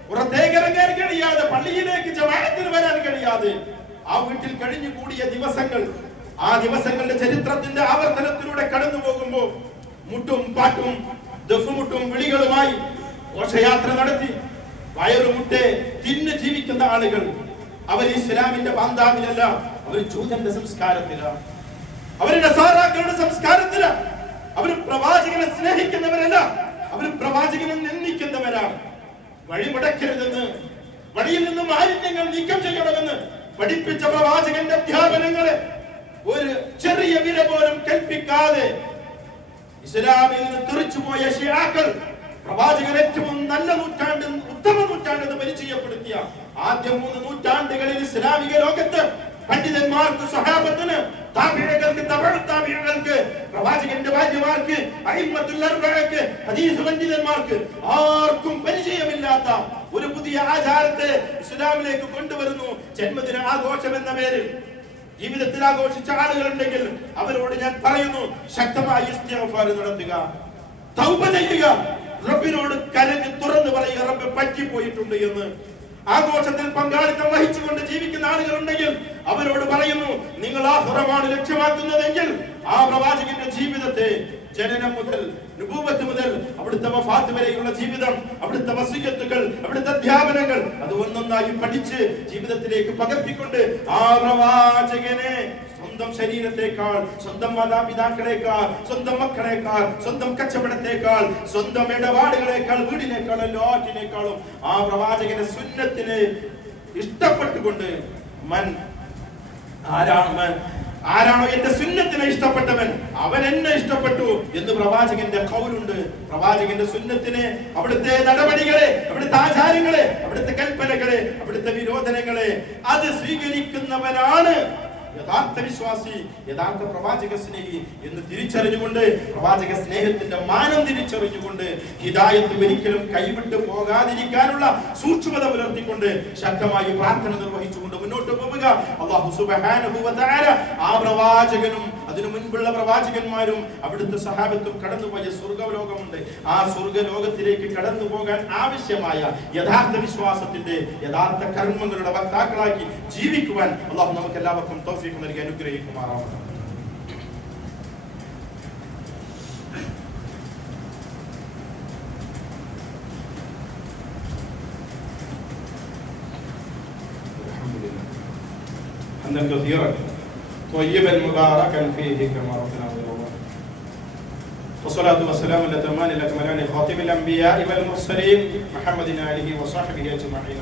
പുറത്തേക്കിറങ്ങാൻ കഴിയാതെ, പള്ളിയിലേക്ക് ജമാഅത്തിന് വരാൻ കഴിയാതെ ആ വീട്ടിൽ കഴിഞ്ഞു കൂടിയ ദിവസങ്ങൾ, ആ ദിവസങ്ങളുടെ ചരിത്രത്തിന്റെ ആവർത്തനത്തിലൂടെ കടന്നു പോകുമ്പോൾ മുട്ടും പാട്ടും ദഫുമുട്ടും വിളികളുമായി ഘോഷയാത്ര നടത്തി വയറുമുട്ടെ തിന്ന് ജീവിക്കുന്ന ആളുകൾ. അവർ ഇസ്ലാമിന്റെ ബാന്ധാവിലല്ല, അവർ ജൂതന്റെ സംസ്കാരത്തിലാണ്, അവർ നസാറാക്കളുടെ സംസ്കാരത്തിലാണ്. അവർ പ്രവാചകനെ സ്നേഹിക്കുന്നവരല്ല, അവർ പ്രവാചകനെ നിന്ദിക്കുന്നവരാണ്. വഴിമുടക്കരുതെന്ന്, വഴിയിൽ നിന്ന് മാലിന്യങ്ങൾ നീക്കം ചെയ്യണമെന്ന് പഠിപ്പിച്ച പ്രവാചകന്റെ അധ്യാപനങ്ങളെ ഒരു ചെറിയ വില പോലും കൽപ്പിക്കാതെ ഇസ്ലാമിൽ നിന്ന് തെറിച്ചുപോയ ശിയാക്കൾ പ്രവാചകൻ ഏറ്റവും നല്ല നൂറ്റാണ്ട്, ഉത്തമ നൂറ്റാണ്ട് എന്ന് പരിചയപ്പെടുത്തിയ ആദ്യ 3 നൂറ്റാണ്ടുകളിൽ ഇസ്ലാമിക ലോകത്ത് പണ്ഡിതന്മാർക്ക്, സ്വഹാബത്തിന്, താബിഈകൾക്ക്, തബഉ താബിഈകൾക്ക്, പ്രവാചകന്റെ ഭാര്യമാർക്ക്, അഇമ്മത്തുൽ അർബഅക്ക്, ഹദീസ് പണ്ഡിതന്മാർക്ക് ആർക്കും പരിചയമില്ലാത്ത ഒരു പുതിയ ആചാരത്തെ ഇസ്ലാമിലേക്ക് കൊണ്ടുവരുന്നു. ജന്മദിന ആഘോഷം എന്ന പേരിൽ ജീവിതത്തിൽ ആഘോഷിച്ച ആളുകളുണ്ടെങ്കിൽ അവരോട് ഞാൻ പറയുന്നു, ശക്തമായി ഇസ്തിഗ്ഫാർ നടത്തുക, തൗബ ചെയ്യുക, റബ്ബിനോട് കരഞ്ഞ് തുറന്നു പറയുക, റബ്ബ് പറ്റിപ്പോയിട്ടുണ്ട് എന്ന്. ആഘോഷത്തിൽ പങ്കാളിത്തം വഹിച്ചുകൊണ്ട് ജീവിക്കുന്ന ആളുകളുണ്ടെങ്കിൽ അവരോട് പറയുന്നു, നിങ്ങൾ ആഖിറമാണ് ലക്ഷ്യമാക്കുന്നതെങ്കിൽ ആ പ്രവാചകന്റെ ജീവിതത്തെ ജനനം മുതൽ, നുബുവത്ത് മുതൽ അവിടുത്തെ വഫാത്ത് വരെയുള്ള ജീവിതം, അവിടുത്തെ വസിയ്യത്തുകൾ, അവിടുത്തെ അധ്യാപനങ്ങൾ അത് ഒന്നൊന്നായി പഠിച്ച് ജീവിതത്തിലേക്ക് പകർത്തിക്കൊണ്ട് ആ പ്രവാചകനെ സ്വന്തം ശരീരത്തെക്കാൾ, സ്വന്തം മാതാപിതാക്കളെക്കാൾ, സ്വന്തം മക്കളെക്കാൾ, സ്വന്തം കച്ചവടത്തെക്കാൾ, സ്വന്തം ഇടപാടുകളെക്കാൾ, വീടിനേക്കാൾ, എല്ലാറ്റിനേക്കാളും ആ പ്രവാചകന്റെ സുന്നത്തിനെ ഇഷ്ടപ്പെട്ടുകൊണ്ട് ആരാണോ എന്റെ സുന്നത്തിനെ ഇഷ്ടപ്പെട്ടവൻ അവൻ എന്നെ ഇഷ്ടപ്പെട്ടു എന്ന് പ്രവാചകന്റെ ഖൗലുണ്ട്. പ്രവാചകന്റെ സുന്നത്തിനെ, അവിടുത്തെ നടപടികളെ, അവിടുത്തെ ആചാരങ്ങളെ, അവിടുത്തെ കൽപ്പനകളെ, അവിടുത്തെ വിരോധനങ്ങളെ അത് സ്വീകരിക്കുന്നവനാണ് യഥാർത്ഥ വിശ്വാസി, യഥാർത്ഥ പ്രവാചക സ്നേഹി എന്ന് തിരിച്ചറിഞ്ഞുകൊണ്ട്, പ്രവാചക സ്നേഹത്തിന്റെ മാനം തിരിച്ചറിഞ്ഞുകൊണ്ട്, ഹിദായത്ത് ഒരിക്കലും കൈവിട്ട് പോകാതിരിക്കാനുള്ള സൂക്ഷ്മത പുലർത്തിക്കൊണ്ട് ശക്തമായി പ്രാർത്ഥന നിർവഹിച്ചുകൊണ്ട് മുന്നോട്ട് പോവുക. അല്ലാഹു സുബ്ഹാനഹു വ തആല ആ പ്രവാചകനും അതിനു മുൻപുള്ള പ്രവാചകന്മാരും അവിടുത്തെ സഹാബത്തും കടന്നുപോയ സ്വർഗ്ഗലോകമുണ്ട്. ആ സ്വർഗ്ഗലോകത്തിലേക്ക് കടന്നു പോകാൻ ആവശ്യമായ യഥാർത്ഥ വിശ്വാസത്തിന്റെ, യഥാർത്ഥ കർമ്മങ്ങളുടെ വക്താക്കളാക്കി ജീവിക്കുവാൻ അല്ലാഹു നമുക്ക് എല്ലാവർക്കും തൗഫീഖ് നൽകി അനുഗ്രഹിക്കുമാറാവട്ടെ. حمدا كثيرا طيبا مباركا فيه كما ربنا ويرضى. والصلاة والسلام الأتمان الأكملان خاتم الأنبياء والمرسلين محمد آله وصحبه أجمعين.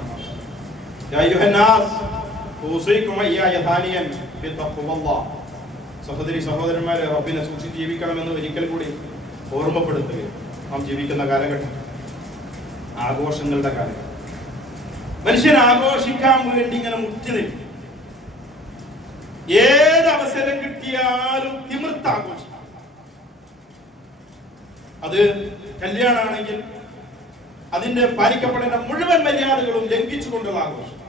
يا أيها الناس أوصيكم إياي ثانيا بتقوى الله. സഹോദരി സഹോദരന്മാരെ, റബ്ബിനെ സൂക്ഷിച്ച് ജീവിക്കണമെന്ന് ഒരിക്കൽ കൂടി ഓർമ്മപ്പെടുത്തുകയും, നാം ജീവിക്കുന്ന കാലഘട്ടം ആഘോഷങ്ങളുടെ കാലഘട്ടം. മനുഷ്യൻ ആഘോഷിക്കാൻ വേണ്ടി ഇങ്ങനെ മുറ്റി നിൽക്കും. ഏത് അവസരം കിട്ടിയാലും തിമിർത്ത് ആഘോഷിക്കും. അത് കല്യാണമാണെങ്കിൽ അതിന്റെ പാലിക്കപ്പെടേണ്ട മുഴുവൻ മര്യാദകളും ലംഘിച്ചുകൊണ്ടുള്ള ആഘോഷം.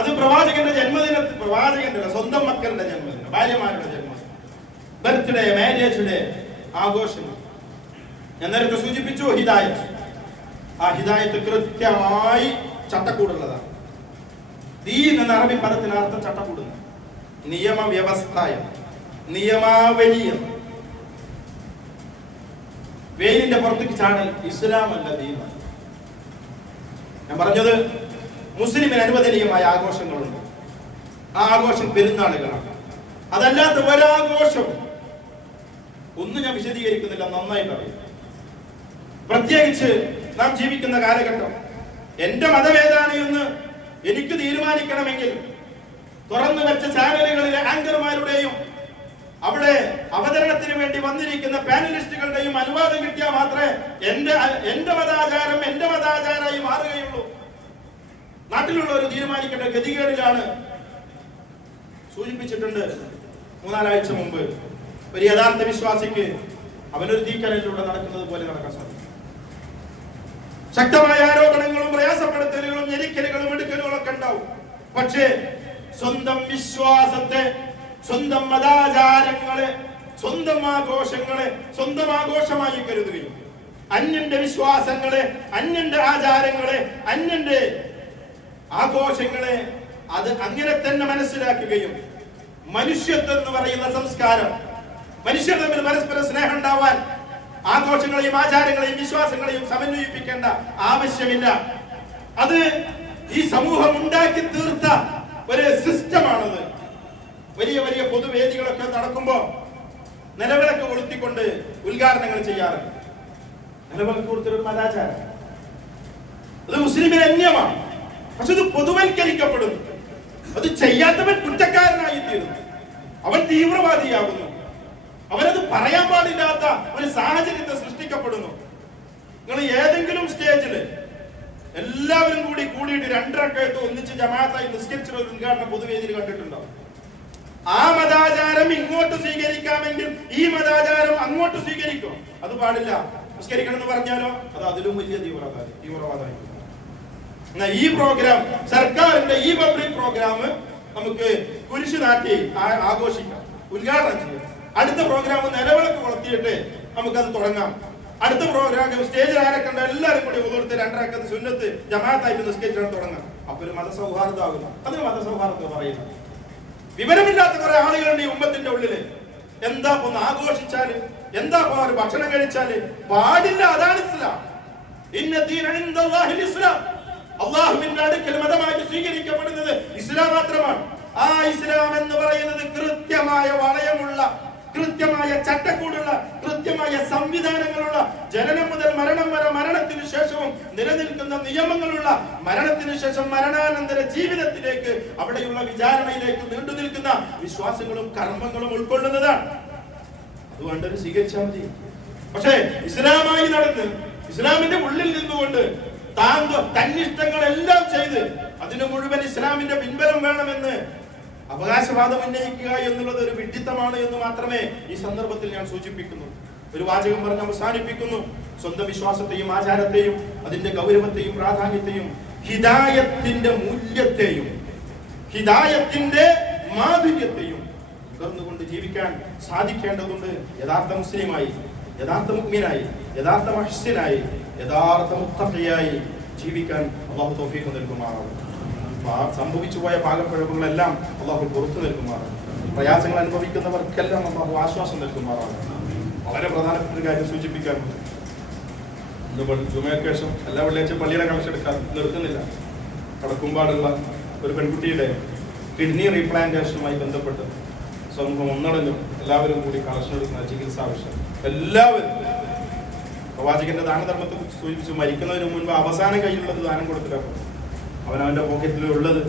അത് പ്രവാചകന്റെ ജന്മദിനത്തിൽ, പ്രവാചകന്റെ സ്വന്തം മക്കളുടെ ജന്മദിനം, ഭാര്യമാരുടെ ജന്മദിനം, ബർത്ത്ഡേ, മാരേജ് ഡേ ആഘോഷങ്ങൾ. ഞാൻ നേരത്തെ സൂചിപ്പിച്ചു ഹിദായത്ത്. ആ ഹിദായത്ത് കൃത്യമായി ചട്ടക്കൂടുള്ളതാണ്. ദീൻ എന്ന അറബി പദത്തിന് അർത്ഥം ചട്ടക്കൂടുന്നു, നിയമവ്യവസ്ഥയ, നിയമാവലിയ. വെയിലിന്റെ പുറത്തേക്ക് ചാടൽ ഇസ്ലാം അല്ല, ദീനാണ്. ഞാൻ പറഞ്ഞത് മുസ്ലിമിന് അനുവദനീയമായ ആഘോഷങ്ങളുണ്ട്. ആ ആഘോഷം പെരുന്നാളുകളാണ്. അതല്ലാത്ത ഒരാഘോഷം ഒന്നും ഞാൻ വിശദീകരിക്കുന്നില്ല, നന്നായിട്ട് അറിയാം. പ്രത്യേകിച്ച് നാം ജീവിക്കുന്ന കാലഘട്ടം, എന്റെ മതം ഏതാണ് എന്ന് എനിക്ക് തീരുമാനിക്കണമെങ്കിൽ തുറന്നു വെച്ച ചാനലുകളിലെ ആങ്കർമാരുടെയും അവിടെ അവതരണത്തിന് വേണ്ടി വന്നിരിക്കുന്ന പാനലിസ്റ്റുകളുടെയും അനുവാദം കിട്ടിയാൽ മാത്രമേ എന്റെ മതാചാരം എന്റെ മതാചാരമായി മാറുകയുള്ളൂ. നാട്ടിലുള്ളവർ തീരുമാനിക്കേണ്ട ഗതികേടിലാണ്. സൂചിപ്പിച്ചിട്ടുണ്ട് 3-4 ആഴ്ച മുമ്പ്, ഒരു യഥാർത്ഥ വിശ്വാസിക്ക് അവനൊരു തീക്കനലിലൂടെ നടക്കുന്നത് പോലെ നടക്കാൻ സാധിക്കും. ശക്തമായ ആരോപണങ്ങളും പ്രയാസപ്പെടുത്തലുകളും ഞെരിക്കലുകളും എടുക്കലുകളും ഒക്കെ ഉണ്ടാവും. പക്ഷേ സ്വന്തം വിശ്വാസത്തെ, സ്വന്തം മതാചാരങ്ങളെ, സ്വന്തം ആഘോഷങ്ങളെ സ്വന്തം ആഘോഷമായി കരുതുകയും അന്യന്റെ വിശ്വാസങ്ങളെ, അന്യന്റെ ആചാരങ്ങളെ, അന്യന്റെ ആഘോഷങ്ങളെ അത് അങ്ങനെ തന്നെ മനസ്സിലാക്കുകയും മനുഷ്യത്വം എന്ന് പറയുന്ന സംസ്കാരം, മനുഷ്യർ തമ്മിൽ പരസ്പര സ്നേഹം ഉണ്ടാവാൻ ആഘോഷങ്ങളെയും ആചാരങ്ങളെയും വിശ്വാസങ്ങളെയും സമന്വയിപ്പിക്കേണ്ട ആവശ്യമില്ല. അത് ഈ സമൂഹം ഉണ്ടാക്കി തീർത്ത ഒരു സിസ്റ്റമാണത്. വലിയ വലിയ പൊതുവേദികളൊക്കെ നടക്കുമ്പോ നിലവിളക്ക് കൊളുത്തിക്കൊണ്ട് ഉദ്ഘാടനങ്ങൾ ചെയ്യാറുണ്ട്. നിലവിളക്ക് കൊടുത്തൊരു മതാചാരം, അത് മുസ്ലിമിന് അന്യമാണ്. പക്ഷെ ഇത് പൊതുവൽക്കരിക്കപ്പെടുന്നു. അത് ചെയ്യാത്തവൻ കുറ്റക്കാരനായി തീരുന്നു, അവൻ തീവ്രവാദിയാകുന്നു, അവനത് പറയാൻ പാടില്ലാത്ത ഒരു സാഹചര്യത്തെ സൃഷ്ടിക്കപ്പെടുന്നു. നിങ്ങൾ ഏതെങ്കിലും സ്റ്റേജില് എല്ലാവരും കൂടിയിട്ട് 2 റക്അത്ത് ഒന്നിച്ച് ജമാഅത്തായി നിസ്കരിച്ച ഒരു ഉദ്ഘാടന പൊതുവേദിയിൽ കണ്ടിട്ടുണ്ടോ? ആ മതാചാരം ഇങ്ങോട്ട് സ്വീകരിക്കാമെങ്കിൽ ഈ മതാചാരം അങ്ങോട്ട് സ്വീകരിക്കും. അത് പാടില്ല. നിസ്കരിക്കണം എന്ന് പറഞ്ഞാലോ അത് അതിലും വലിയ തീവ്രവാദമായി. ഈ പ്രോഗ്രാം, സർക്കാരിന്റെ ഈ പബ്ലിക് പ്രോഗ്രാം നമുക്ക് കുരിശ് നാട്ടി ആഘോഷിക്കാം, ഉദ്ഘാടനം ചെയ്യാം. അടുത്ത പ്രോഗ്രാം നിലവിളക്ക് കൊളുത്തിയിട്ട് നമുക്കത് തുടങ്ങാം. അടുത്ത പ്രോഗ്രാം സ്റ്റേജിൽ ആരെ കണ്ട എല്ലാവരും കൂടി ഒന്നിടത്ത് 2 റക്അത്ത് സുന്നത്ത് ജമാഅത്തായിട്ട് നിസ്കരിച്ചാണ് തുടങ്ങാം. അപ്പൊ ഒരു മതസൗഹാർദ്ദമാകുന്നു. അതിന് മതസൗഹാർദ്ദം പറയുന്നു. വിവരമില്ലാത്ത കുറെ ആളുകളുണ്ട് ഈ ഉമ്മത്തിന്റെ ഉള്ളില്. എന്താ ഒന്ന് ആഘോഷിച്ചാല്, എന്താ ഒരു ഭക്ഷണം കഴിച്ചാല് പാടില്ല, അതാണ് ഇസ്ലാം. ഇന്ന ദീന ഇൻദല്ലാഹിൽ ഇസ്ലാം. അല്ലാഹുവിന്റെ അടുക്കൽ മതമായി സ്വീകരിക്കപ്പെടുന്നത് ഇസ്ലാം മാത്രമാണ്. ആ ഇസ്ലാം എന്ന് പറയുന്നത് കൃത്യമായ വളയമുള്ള, കൃത്യമായ ചട്ടക്കൂടുള്ള, കൃത്യമായ സംവിധാനങ്ങളുള്ള, ജനനം മുതൽ മരണം വരെ, മരണത്തിന് ശേഷവും നിലനിൽക്കുന്ന നിയമങ്ങളുള്ള, മരണത്തിന് ശേഷം മരണാനന്തര ജീവിതത്തിലേക്ക്, അവിടെയുള്ള വിചാരണയിലേക്ക് നീണ്ടു നിൽക്കുന്ന വിശ്വാസങ്ങളും കർമ്മങ്ങളും ഉൾക്കൊള്ളുന്നതാണ്. അതുകൊണ്ട് സ്വീകരിച്ചാൽ മതി. പക്ഷേ ഇസ്ലാമായി നടന്ന് ഇസ്ലാമിന്റെ ഉള്ളിൽ നിന്നുകൊണ്ട് തന്നിഷ്ടങ്ങളെല്ലാം ചെയ്ത് അതിന് മുഴുവൻ ഇസ്ലാമിന്റെ പിൻബലം വേണമെന്ന് അവകാശവാദം ഉന്നയിക്കുക എന്നുള്ളത് ഒരു വിഡ്ഢിത്തമാണ് എന്ന് മാത്രമേ ഈ സന്ദർഭത്തിൽ ഞാൻ സൂചിപ്പിക്കുന്നു. ഒരു വാചകം പറഞ്ഞ് അവസാനിപ്പിക്കുന്നു. സ്വന്തം വിശ്വാസത്തെയും ആചാരത്തെയും അതിന്റെ ഗൗരവത്തെയും പ്രാധാന്യത്തെയും ഹിദായത്തിന്റെ മൂല്യത്തെയും ഹിദായത്തിന്റെ മാധുര്യത്തെയും ഉണർന്നുകൊണ്ട് ജീവിക്കാൻ സാധിക്കേണ്ടതുണ്ട്. യഥാർത്ഥ മുസ്ലിമായി, യഥാർത്ഥ മുഅ്മിനായി, യഥാർത്ഥ മുഹ്സിനായി, യഥാർത്ഥ മുത്തഖിയായി ജീവിക്കാൻ അല്ലാഹു തൗഫീഖ് നൽകുമാറാവട്ടെ. സംഭവിച്ചു പോയ പാകപ്പിഴവുകളെല്ലാം അല്ലാഹു പുറത്തു നൽകുമാറാവട്ടെ. പ്രയാസങ്ങൾ അനുഭവിക്കുന്നവർക്കെല്ലാം അല്ലാഹു ആശ്വാസം നൽകുമാറാവട്ടെ. വളരെ പ്രധാനപ്പെട്ട ഒരു കാര്യം സൂചിപ്പിക്കാറുണ്ട്. ജുമയ്ക്ക് ശേഷം എല്ലാ വെള്ളിയാഴ്ച പള്ളിയുടെ കളക്ഷൻ എടുക്കാൻ നിർത്തുന്നില്ല. കടക്കുമ്പാടുള്ള ഒരു പെൺകുട്ടിയുടെ കിഡ്നി റീപ്ലാന്റേഷനുമായി ബന്ധപ്പെട്ട് സമൂഹം ഒന്നടങ്കം എല്ലാവരും കൂടി കളക്ഷൻ എടുക്കുന്ന ചികിത്സാ ആവശ്യം എല്ലാവരും പ്രവാചകന്റെ ദാനധർമ്മത്തെ കുറിച്ച് സൂചിപ്പിച്ചു. മരിക്കുന്നതിന് മുൻപ് അവസാന കയ്യിലുള്ളത് ദാനം കൊടുത്തിട്ടാണ്. അവനവന്റെ പോക്കറ്റിലുള്ളത്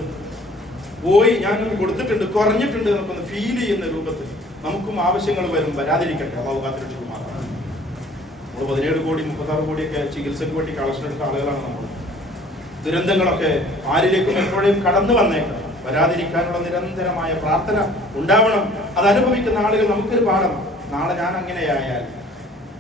പോയി ഞാനൊന്ന് കൊടുത്തിട്ടുണ്ട്, കുറഞ്ഞിട്ടുണ്ട് എന്നൊക്കെ ഒന്ന് ഫീൽ ചെയ്യുന്ന രൂപത്തിൽ നമുക്കും ആവശ്യങ്ങൾ വരും. വരാതിരിക്കട്ടെ, അള്ളാഹു കാത്തിരക്ഷിക്കുമാറാണ്. നമ്മൾ 17 കോടി 36 കോടിയൊക്കെ ചികിത്സയ്ക്ക് വേണ്ടി കളക്ഷൻ എടുത്ത ആളുകളാണ് നമ്മൾ. ദുരന്തങ്ങളൊക്കെ ആരിലേക്കും എപ്പോഴും കടന്നു വന്നേക്കാം. വരാതിരിക്കാനുള്ള നിരന്തരമായ പ്രാർത്ഥന ഉണ്ടാവണം. അത് അനുഭവിക്കുന്ന ആളുകൾ നമുക്കൊരു പാഠമാണ്. നാളെ ഞാൻ അങ്ങനെയായാൽ,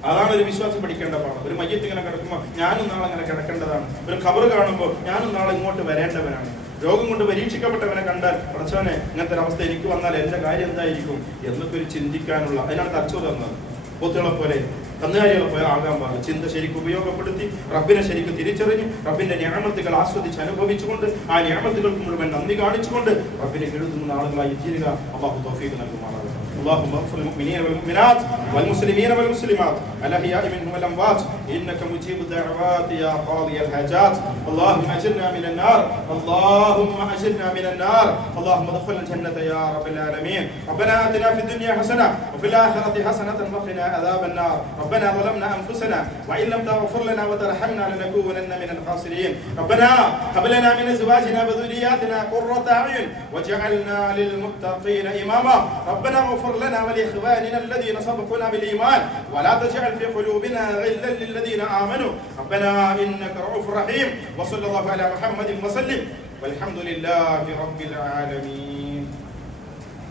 അതാണ് ഒരു വിശ്വാസം പഠിക്കേണ്ട പാഠം. ഒരു മയ്യത്ത് ഇങ്ങനെ കിടക്കുമ്പോൾ ഞാനും നാളെ അങ്ങനെ കിടക്കേണ്ടതാണ്. ഒരു ഖബർ കാണുമ്പോൾ ഞാനും നാളെ ഇങ്ങോട്ട് വരേണ്ടവനാണ്. രോഗം കൊണ്ട് പരീക്ഷിക്കപ്പെട്ടവനെ കണ്ടാൽ പടച്ചവനെ ഇങ്ങനത്തെ ഒരു അവസ്ഥ എനിക്ക് വന്നാൽ എന്റെ കാര്യം എന്തായിരിക്കും എന്നൊക്കെ ഒരു ചിന്തിക്കാനുള്ള, അതിനാണ് തച്ചു തന്നത്. പോത്തുകളെ പോലെ കന്നുകാലികളെ ആകാൻ പാടില്ല. ചിന്ത ശരിക്കും ഉപയോഗപ്പെടുത്തി റബ്ബിനെ ശരിക്കും തിരിച്ചറിഞ്ഞ് റബ്ബിന്റെ നിഅമത്തുകൾ ആസ്വദിച്ച് അനുഭവിച്ചുകൊണ്ട് ആ നിഅമത്തുകൾക്ക് മുഴുവൻ നന്ദി കാണിച്ചുകൊണ്ട് റബ്ബിനെ എഴുതുന്ന ആളുകളായി തീരുക. അല്ലാഹു തൗഫീഖ് നൽകുമാറാകട്ടെ. اللهم اغفر للمؤمنين والمؤمنات والمسلمين والمسلمات الأحياء منهم والأموات إنك مجيب الدعوات يا قاضي الحاجات. اللهم أجرنا من النار، اللهم أجرنا من النار، اللهم ادخلنا الجنة يا رب العالمين. ربنا آتنا في الدنيا حسنة وفي الآخرة حسنة وقنا عذاب النار. ربنا ظلمنا أنفسنا وإن لم تغفر لنا وترحمنا لنكونن من الخاسرين. ربنا هب لنا من أزواجنا وذرياتنا قرة أعين واجعلنا للمتقين إماما. ربنا اغفر لنا ولإخواننا الذين سبقونا بالإيمان ولا تجعل في قلوبنا غلا للذين آمنوا. ربنا إنك رؤوف رحيم. وصلى الله على محمد وسلم والحمد لله رب العالمين.